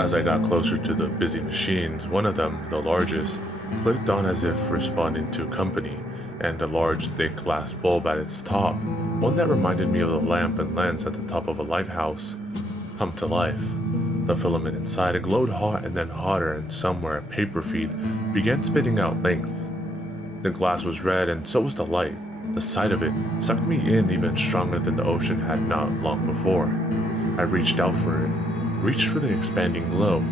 As I got closer to the busy machines, one of them, the largest, clicked on as if responding to company, and a large, thick glass bulb at its top, one that reminded me of the lamp and lens at the top of a lighthouse, hummed to life. The filament inside glowed hot and then hotter, and somewhere a paper feed began spitting out length. The glass was red, and so was the light. The sight of it sucked me in even stronger than the ocean had not long before. I reached out for it, reached for the expanding glow,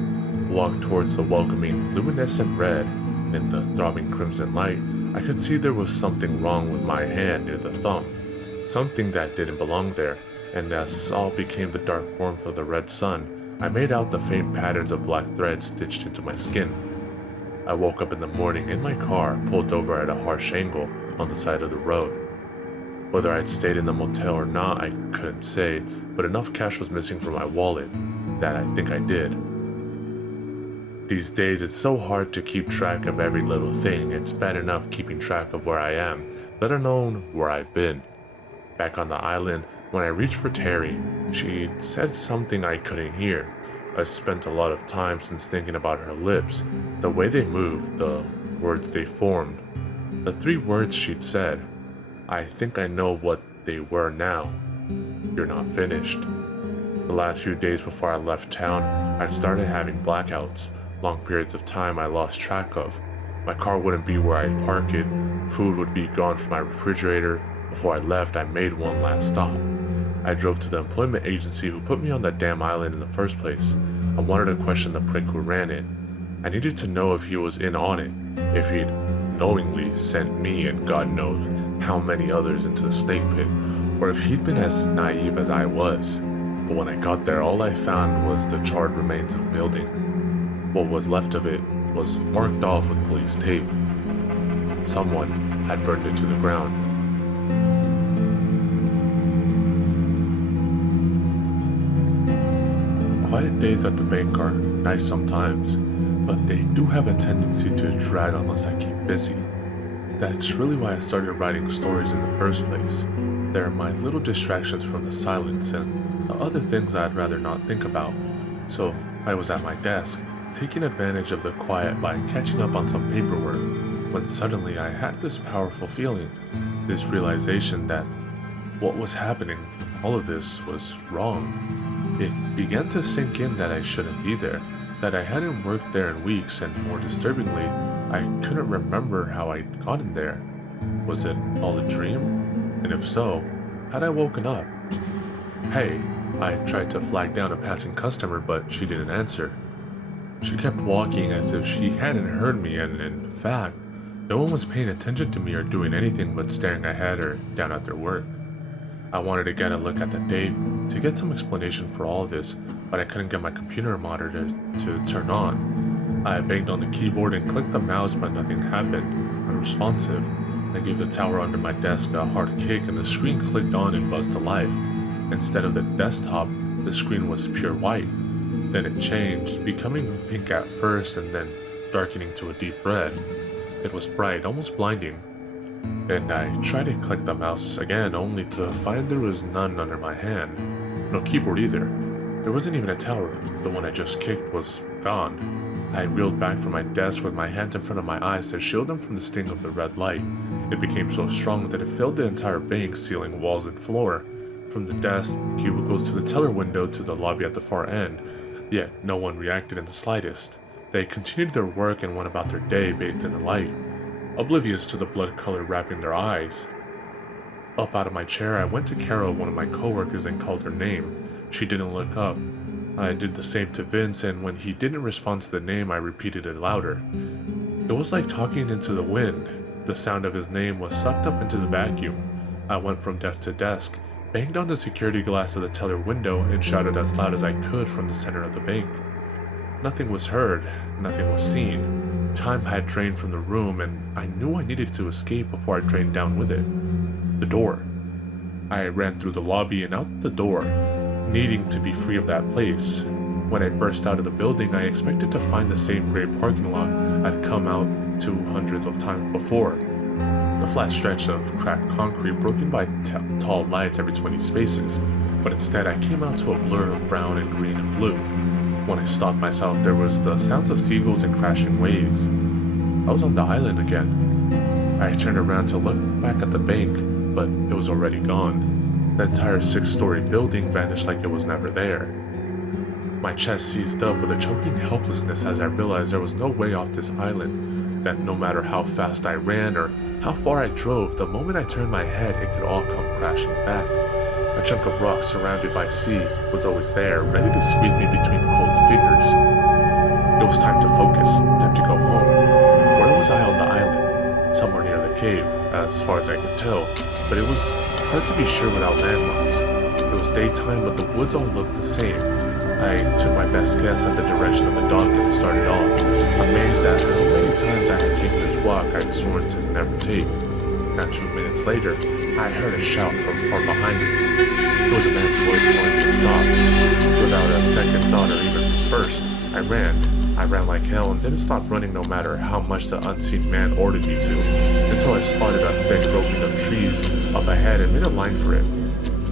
walked towards the welcoming, luminescent red, and in the throbbing crimson light, I could see there was something wrong with my hand near the thumb, something that didn't belong there, and as all became the dark warmth of the red sun, I made out the faint patterns of black threads stitched into my skin. I woke up in the morning in my car, pulled over at a harsh angle on the side of the road. Whether I'd stayed in the motel or not, I couldn't say, but enough cash was missing from my wallet that I think I did. These days, it's so hard to keep track of every little thing. It's bad enough keeping track of where I am, let alone where I've been. Back on the island, when I reached for Terry, she said something I couldn't hear. I spent a lot of time since thinking about her lips, the way they moved, the words they formed. The 3 words she'd said. I think I know what they were now. You're not finished. The last few days before I left town, I'd started having blackouts, long periods of time I lost track of. My car wouldn't be where I'd park it, food would be gone from my refrigerator. Before I left, I made one last stop. I drove to the employment agency who put me on that damn island in the first place. I wanted to question the prick who ran it. I needed to know if he was in on it, if he'd knowingly sent me and God knows how many others into the snake pit, or if he'd been as naive as I was. But when I got there, all I found was the charred remains of a building. What was left of it was marked off with police tape. Someone had burned it to the ground. Quiet days at the bank are nice sometimes, but they do have a tendency to drag unless I keep busy. That's really why I started writing stories in the first place. They're my little distractions from the silence and the other things I'd rather not think about. So I was at my desk, taking advantage of the quiet by catching up on some paperwork, when suddenly I had this powerful feeling, this realization that what was happening, all of this, was wrong. It began to sink in that I shouldn't be there, that I hadn't worked there in weeks, and more disturbingly, I couldn't remember how I'd gotten there. Was it all a dream? And if so, had I woken up? Hey, I tried to flag down a passing customer, but she didn't answer. She kept walking as if she hadn't heard me, and in fact, no one was paying attention to me or doing anything but staring ahead or down at their work. I wanted to get a look at the date to get some explanation for all this, but I couldn't get my computer monitor to turn on. I banged on the keyboard and clicked the mouse, but nothing happened, unresponsive. I gave the tower under my desk a hard kick and the screen clicked on and buzzed to life. Instead of the desktop, the screen was pure white. Then it changed, becoming pink at first and then darkening to a deep red. It was bright, almost blinding. And I tried to click the mouse again, only to find there was none under my hand. No keyboard either. There wasn't even a tower. The one I just kicked was gone. I reeled back from my desk with my hands in front of my eyes to shield them from the sting of the red light. It became so strong that it filled the entire bank, ceiling, walls, and floor. From the desk, cubicles to the teller window to the lobby at the far end. Yet no one reacted in the slightest. They continued their work and went about their day bathed in the light, oblivious to the blood color wrapping their eyes. Up out of my chair, I went to Carol, one of my coworkers, and called her name. She didn't look up. I did the same to Vince, and when he didn't respond to the name, I repeated it louder. It was like talking into the wind. The sound of his name was sucked up into the vacuum. I went from desk to desk, banged on the security glass of the teller window, and shouted as loud as I could from the center of the bank. Nothing was heard, nothing was seen. Time had drained from the room, and I knew I needed to escape before I drained down with it. The door. I ran through the lobby and out the door, needing to be free of that place. When I burst out of the building, I expected to find the same gray parking lot I'd come out to hundreds of times before. The flat stretch of cracked concrete broken by tall lights every 20 spaces, but instead I came out to a blur of brown and green and blue. When I stopped myself, there was the sounds of seagulls and crashing waves. I was on the island again. I turned around to look back at the bank, but it was already gone. The entire 6-story building vanished like it was never there. My chest seized up with a choking helplessness as I realized there was no way off this island, that no matter how fast I ran or how far I drove, the moment I turned my head, it could all come crashing back. A chunk of rock surrounded by sea was always there, ready to squeeze me between cold fingers. It was time to focus, time to go home. Where was I on the island? Somewhere near the cave, as far as I could tell, but it was hard to be sure without landmarks. It was daytime, but the woods all looked the same. I took my best guess at the direction of the dock and started off, amazed at how many times I had taken this walk I'd sworn to never take. Not 2 minutes later, I heard a shout from far behind me. It was a man's voice telling me to stop. Without a second thought or even first, I ran. I ran like hell and didn't stop running no matter how much the unseen man ordered me to, until I spotted a thick roping of trees up ahead and made a line for it.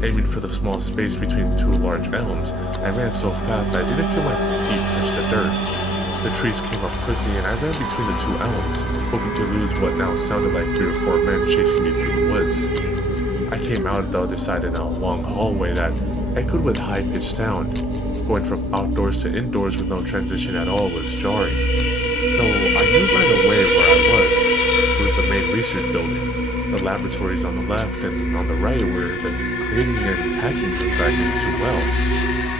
Aiming for the small space between 2 large elms, I ran so fast I didn't feel my feet touch the dirt. The trees came up quickly and I ran between the 2 elms, hoping to lose what now sounded like 3 or 4 men chasing me through the woods. I came out the other side in a long hallway that echoed with high-pitched sound. Going from outdoors to indoors with no transition at all was jarring. Though I knew right away where I was. It was the main research building. The laboratories on the left and on the right were the cleaning and packing rooms I knew too well.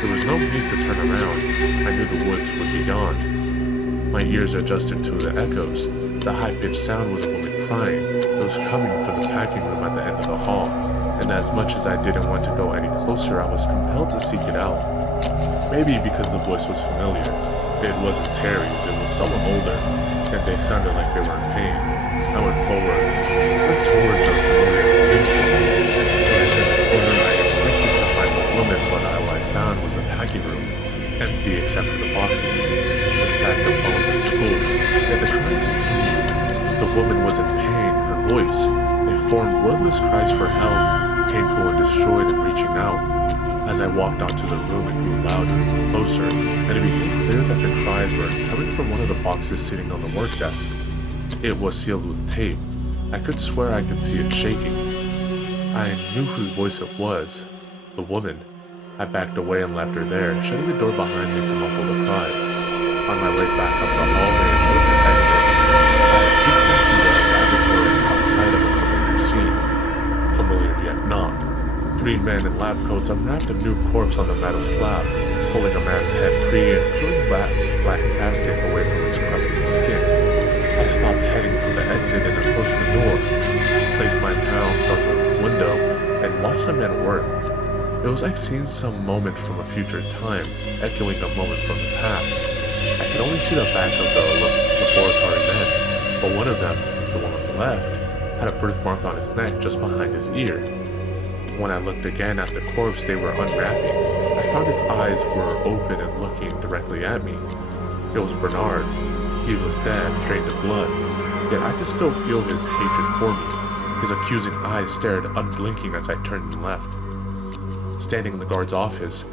There was no need to turn around. I knew the woods would be gone. My ears adjusted to the echoes. The high-pitched sound was a woman crying. It was coming from the packing room at the end of the hall, and as much as I didn't want to go any closer, I was compelled to seek it out. Maybe because the voice was familiar. It wasn't Terry's, it was someone older, and they sounded like they were in pain. I went forward, went toward the familiar painful. When I turned the corner, I expected to find the woman, but all I found was a packing room, empty except for the boxes, the stack of bones and spools, and the crying continued. The woman was in pain, her voice. They formed wordless cries for help, painful and destroyed and reaching out. As I walked onto the room, it grew louder, closer, and it became clear that the cries were coming from one of the boxes sitting on the work desk. It was sealed with tape. I could swear I could see it shaking. I knew whose voice it was. The woman. I backed away and left her there, shutting the door behind me to muffle the cries. On my way back up the hallway and towards the exit, I peeked into the laboratory and caught sight of a familiar scene. Familiar yet not. 3 men in lab coats unwrapped a new corpse on the metal slab, pulling a man's head free and peeling back black plastic away from his crusted skin. I stopped heading for the exit and approached the door, placed my palms on the window, and watched the men work. It was like seeing some moment from a future time, echoing a moment from the past. I could only see the back of the laboratory men, but one of them, the one on the left, had a birthmark on his neck just behind his ear. When I looked again at the corpse they were unwrapping, I found its eyes were open and looking directly at me. It was Bernard. He was dead, drained of blood, yet I could still feel his hatred for me. His accusing eyes stared unblinking as I turned and left. Standing in the guard's office,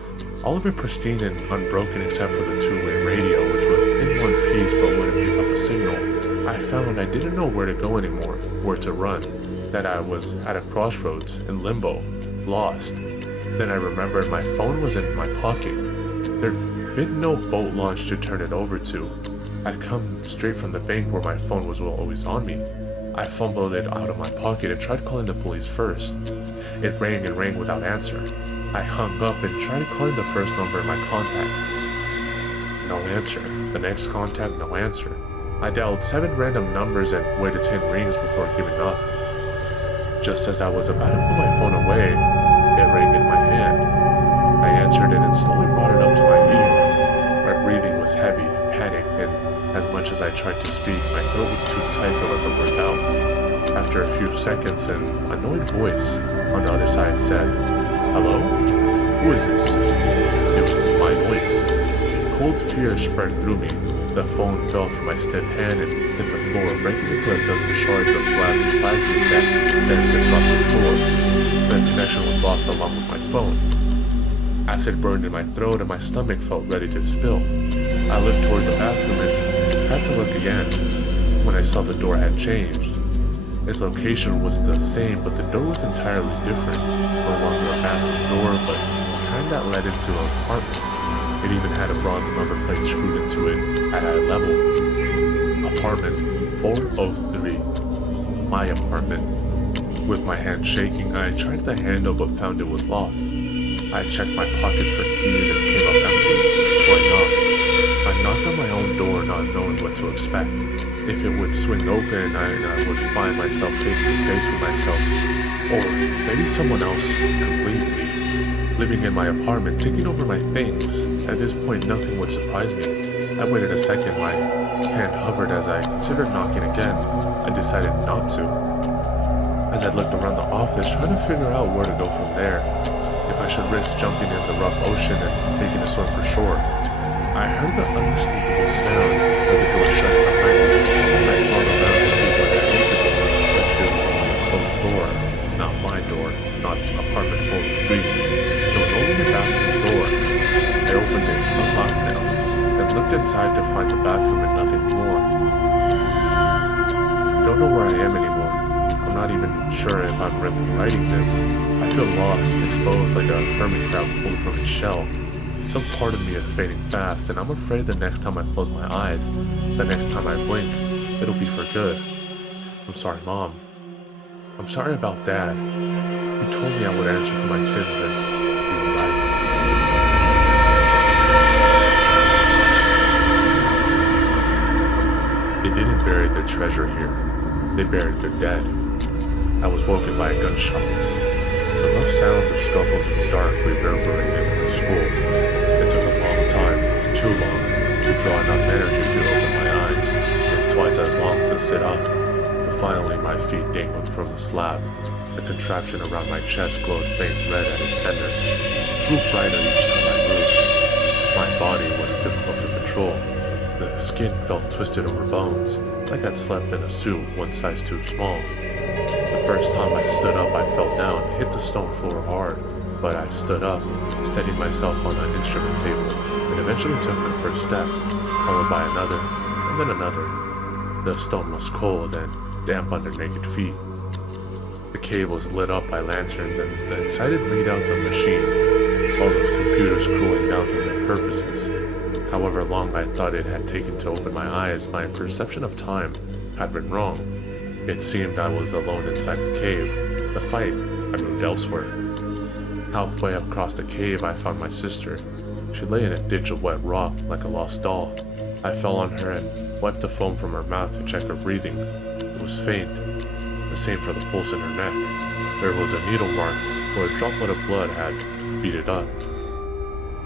all of it pristine and unbroken except for the 2-way radio, which was in one piece but wouldn't pick up a signal, I found I didn't know where to go anymore, where to run, that I was at a crossroads, in limbo, lost. Then I remembered my phone was in my pocket. There'd been no boat launch to turn it over to. I'd come straight from the bank where my phone was always on me. I fumbled it out of my pocket and tried calling the police first. It rang and rang without answer. I hung up and tried calling the first number in my contact. No answer. The next contact, no answer. I dialed 7 random numbers and waited 10 rings before giving up. Just as I was about to put my phone away, it rang in my hand. I answered it and slowly brought it up to my ear. My breathing was heavy, panicked, and as much as I tried to speak, my throat was too tight to let the words out. After a few seconds, an annoyed voice on the other side said, "Hello? Who is this?" It was my voice. cold fear spread through me. The phone fell from my stiff hand and hit the floor, breaking into a dozen shards of glass and plastic that danced across the floor. The connection was lost along with my phone. Acid burned in my throat and my stomach felt ready to spill. I looked toward the bathroom and had to look again when I saw the door had changed. Its location was the same, but the door was entirely different. No longer a bathroom door, but the kind that led into an apartment. It even had a bronze number plate screwed into it at eye level. Apartment 403. My apartment. With my hand shaking, I tried the handle but found it was locked. I checked my pockets for keys and came up empty, so I knocked. I knocked on my own door not knowing what to expect. If it would swing open, I would find myself face to face with myself. Or maybe someone else completely. Living in my apartment, taking over my things. At this point, nothing would surprise me. I waited a second, my hand hovered as I considered knocking again. I decided not to. As I looked around the office, trying to figure out where to go from there. If I should risk jumping in the rough ocean and making a swim for shore. I heard the unmistakable sound of the door shutting behind me. I swung around to see what had opened, but it was only a closed door. Not my door, not apartment 403. It was only the bathroom door. I opened it, unlocked now, and looked inside to find the bathroom and nothing more. I don't know where I am anymore. I'm not even sure if I'm really writing this. I feel lost, exposed like a hermit crab pulled from its shell. Some part of me is fading fast, and I'm afraid the next time I close my eyes, the next time I blink, it'll be for good. I'm sorry, Mom. I'm sorry about Dad. You told me I would answer for my sins, and you were right. They didn't bury their treasure here. They buried their dead. I was woken by a gunshot. The rough sounds of scuffles in the dark reverberated in the school. It took a long time, too long, to draw enough energy to open my eyes, and twice as long to sit up. But finally, my feet dangled from the slab. The contraption around my chest glowed faint red at its center. It grew brighter each time I moved. My body was difficult to control. The skin felt twisted over bones, like I'd slept in a suit one size too small. The first time I stood up, I fell down, hit the stone floor hard, but I stood up, steadied myself on an instrument table, and eventually took my first step, followed by another, and then another. The stone was cold and damp under naked feet. The cave was lit up by lanterns and the excited readouts of machines, all those computers cooling down for their purposes. However long I thought it had taken to open my eyes, my perception of time had been wrong. It seemed I was alone inside the cave. The fight had moved elsewhere. Halfway across the cave, I found my sister. She lay in a ditch of wet rock like a lost doll. I fell on her and wiped the foam from her mouth to check her breathing. It was faint, the same for the pulse in her neck. There was a needle mark where a droplet of blood had beaded up.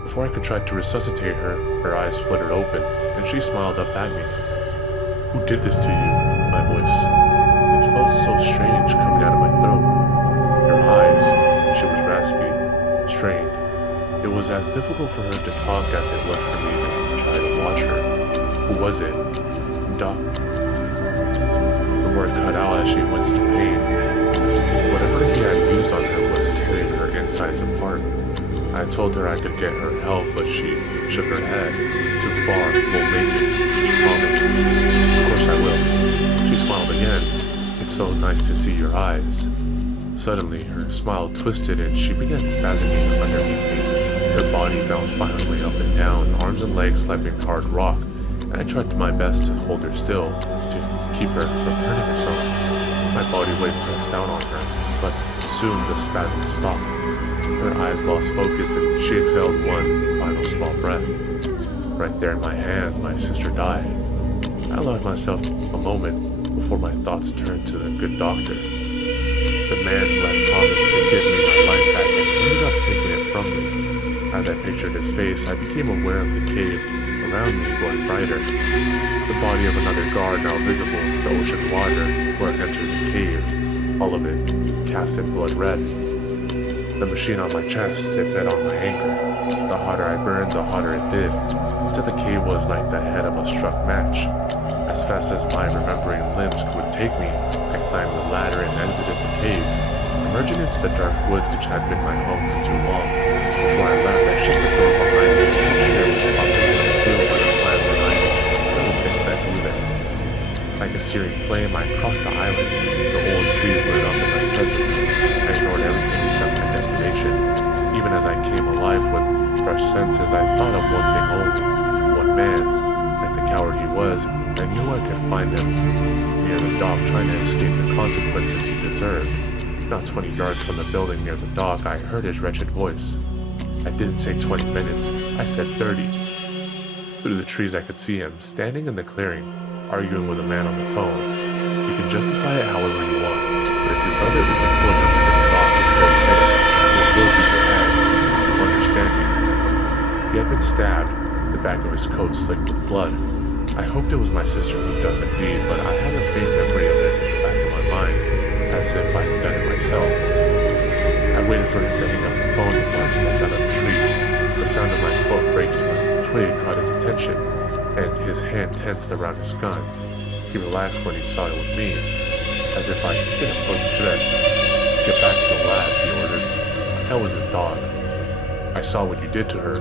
Before I could try to resuscitate her, her eyes fluttered open, and she smiled up at me. "Who did this to you?" My voice. It felt so strange coming out of my throat. Her eyes, she was raspy, strained. It was as difficult for her to talk as it was for me to try to watch her. "Who was it?" "Doc." The word cut out as she winced in pain. Whatever he had used on her was tearing her insides apart. I told her I could get her help, but she shook her head. "Too far, won't make it," she promised. "Of course I will." She smiled again. "It's so nice to see your eyes." Suddenly, her smile twisted and she began spasming underneath me. Her body bounced violently up and down, arms and legs slapping hard rock, and I tried my best to hold her still, to keep her from hurting herself. My body weight pressed down on her, but soon the spasm stopped. Her eyes lost focus and she exhaled one final small breath. Right there in my hands, my sister died. I allowed myself a moment before my thoughts turned to the good doctor. The man who had promised to give me my life back and ended up taking it from me. As I pictured his face, I became aware of the cave around me growing brighter. The body of another guard now visible in the ocean water where I entered the cave, all of it cast in blood red. The machine on my chest, it fed on my anger. The hotter I burned, the hotter it did. into the cave was like the head of a struck match. As fast as my remembering limbs would take me, I climbed the ladder and exited the cave, emerging into the dark woods which had been my home for too long. Before I left, I shut the door behind me and shared was properly concealed by the plants and other things that grew there. Like a searing flame, I crossed the island. The old trees lit up in my presence. I ignored everything except my destination. Even as I came alive with fresh senses, I thought of one thing only, one man. Like the coward he was, I knew I could find him near the dock, trying to escape the consequences he deserved. Not 20 yards from the building near the dock, I heard his wretched voice. I didn't say 20 minutes, I said 30. Through the trees I could see him, standing in the clearing, arguing with a man on the phone. You can justify it however you want, but if your brother isn't cool enough to get stopped in 30 minutes, it will be your head. You understand me? He had been stabbed, the back of his coat slicked with blood. I hoped it was my sister who'd done the deed, but I had a faint memory of it back in my mind, as if I had done it myself. I waited for him to hang up the phone before I stepped out of the trees. The sound of my foot breaking a twig caught his attention, and his hand tensed around his gun. He relaxed when he saw it was me, as if I didn't pose a threat. Get back to the lab, he ordered. That was his dog. I saw what you did to her.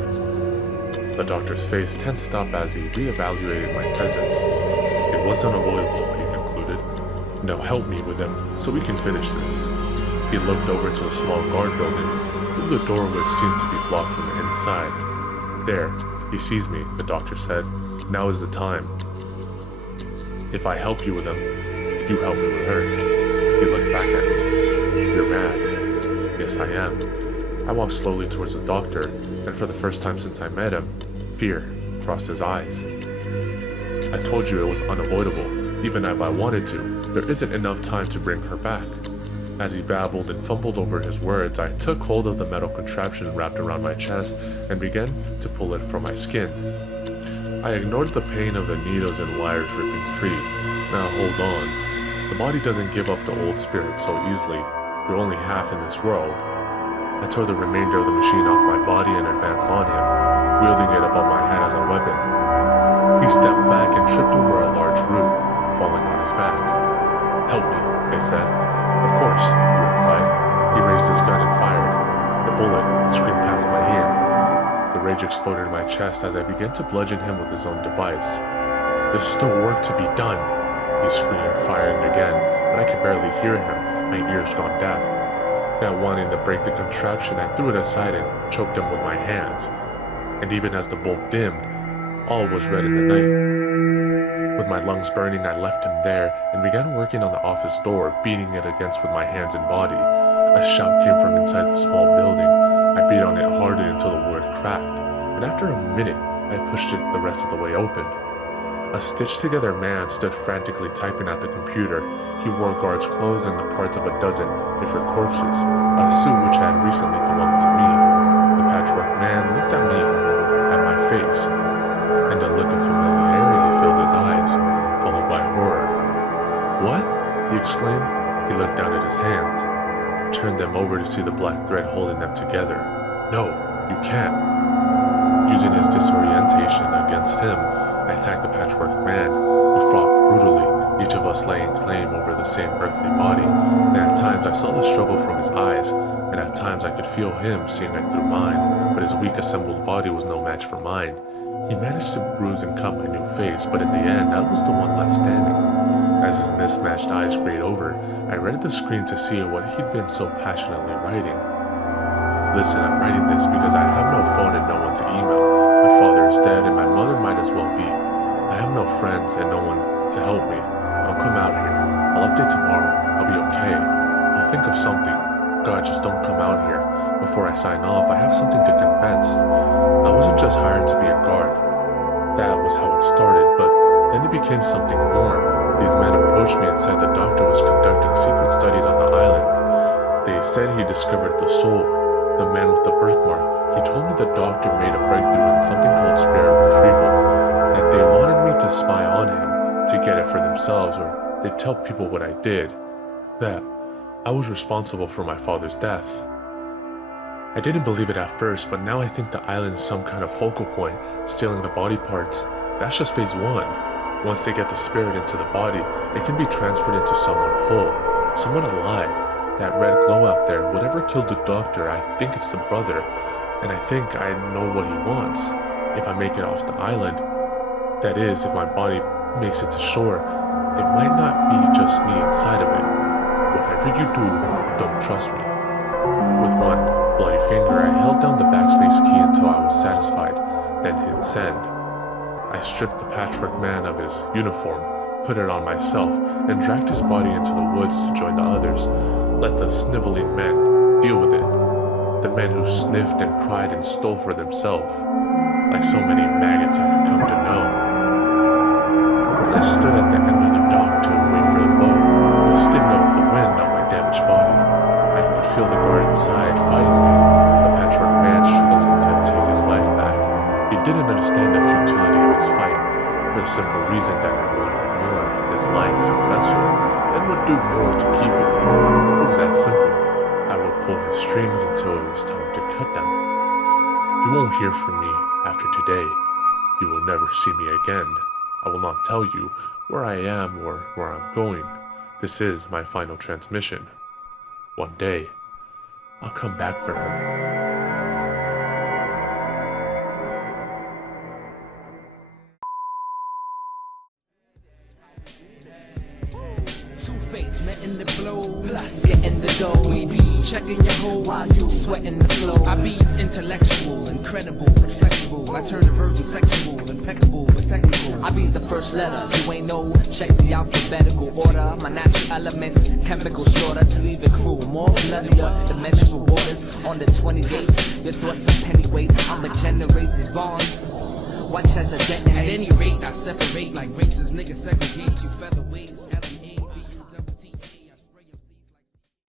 The doctor's face tensed up as he reevaluated my presence. It was unavoidable, he concluded. Now help me with him so we can finish this. He looked over to a small guard building, through the door which seemed to be blocked from the inside. There, he sees me, the doctor said. Now is the time. If I help you with him, you help me with her. He looked back at me. You're mad. Yes, I am. I walked slowly towards the doctor, and for the first time since I met him, fear crossed his eyes. I told you it was unavoidable, even if I wanted to. There isn't enough time to bring her back. As he babbled and fumbled over his words, I took hold of the metal contraption wrapped around my chest and began to pull it from my skin. I ignored the pain of the needles and wires ripping free. Now hold on. The body doesn't give up the old spirit so easily. You're only half in this world. I tore the remainder of the machine off my body and advanced on him, wielding it above my head as a weapon. He stepped back and tripped over a large root, falling on his back. Help me, I said. Of course, he replied. He raised his gun and fired. The bullet screamed past my ear. The rage exploded in my chest as I began to bludgeon him with his own device. There's still work to be done, he screamed, firing again, but I could barely hear him, my ears gone deaf. Not wanting to break the contraption, I threw it aside and choked him with my hands. And even as the bulb dimmed, all was red in the night. With my lungs burning, I left him there and began working on the office door, beating it against with my hands and body. A shout came from inside the small building. I beat on it harder until the wood cracked, and after a minute, I pushed it the rest of the way open. A stitched-together man stood frantically typing at the computer. He wore guard's clothes and the parts of a dozen different corpses, a suit which had recently belonged to me. The patchwork man looked at me, at my face, and a look of familiarity filled his eyes, followed by horror. What? He exclaimed. He looked down at his hands, turned them over to see the black thread holding them together. No, you can't. Using his disorientation against him, I attacked the patchwork man. We fought brutally, each of us laying claim over the same earthly body, and at times I saw the struggle from his eyes, and at times I could feel him seeing it through mine, but his weak assembled body was no match for mine. He managed to bruise and cut my new face, but in the end, I was the one left standing. As his mismatched eyes grayed over, I read the screen to see what he'd been so passionately writing. Listen, I'm writing this because I have no phone and no one to email. My father is dead and my mother might as well be. I have no friends and no one to help me. I'll come out here. I'll update tomorrow. I'll be okay. I'll think of something. God, just don't come out here. Before I sign off, I have something to confess. I wasn't just hired to be a guard. That was how it started, but then it became something more. These men approached me and said the doctor was conducting secret studies on the island. They said he discovered the soul, the man with the birthmark. He told me the doctor made a breakthrough in something called spirit retrieval, that they wanted me to spy on him, to get it for themselves, or they'd tell people what I did, that I was responsible for my father's death. I didn't believe it at first, but now I think the island is some kind of focal point, stealing the body parts. That's just phase 1. Once they get the spirit into the body, it can be transferred into someone whole, someone alive. That red glow out there, whatever killed the doctor, I think it's the brother, and I think I know what he wants. If I make it off the island, that is, if my body makes it to shore, it might not be just me inside of it. Whatever you do, don't trust me. With one bloody finger, I held down the backspace key until I was satisfied, then hit send. I stripped the patchwork man of his uniform, put it on myself, and dragged his body into the woods to join the others. Let the sniveling men deal with it. The men who sniffed and pried and stole for themselves, like so many maggots I could come to know. As I stood at the end of the dock to wait for the boat, the sting of the wind on my damaged body, I could feel the guard inside fighting me, the patchwork man struggling to take his life back. He didn't understand the futility of his fight, for the simple reason that I wanted more, his life, his vessel, and would do more to keep it. It was that simple. I would pull his strings until it was time to cut them. You won't hear from me after today. You will never see me again. I will not tell you where I am or where I'm going. This is my final transmission. One day, I'll come back for her. Letting the blow, plus getting the dough. We be checking your hoe while you sweating the flow. I be intellectual, incredible, flexible. I turn the virgin sexual, impeccable, but technical. I be the first letter, you ain't know. Check the alphabetical order. My natural elements, chemical shorter. See the crew, more bloodier. The menstrual waters on the 28th. Your thoughts are pennyweight. I'ma generate these bonds. Watch as I detonate. At any rate, I separate like races. Niggas segregate you featherweights. LMA.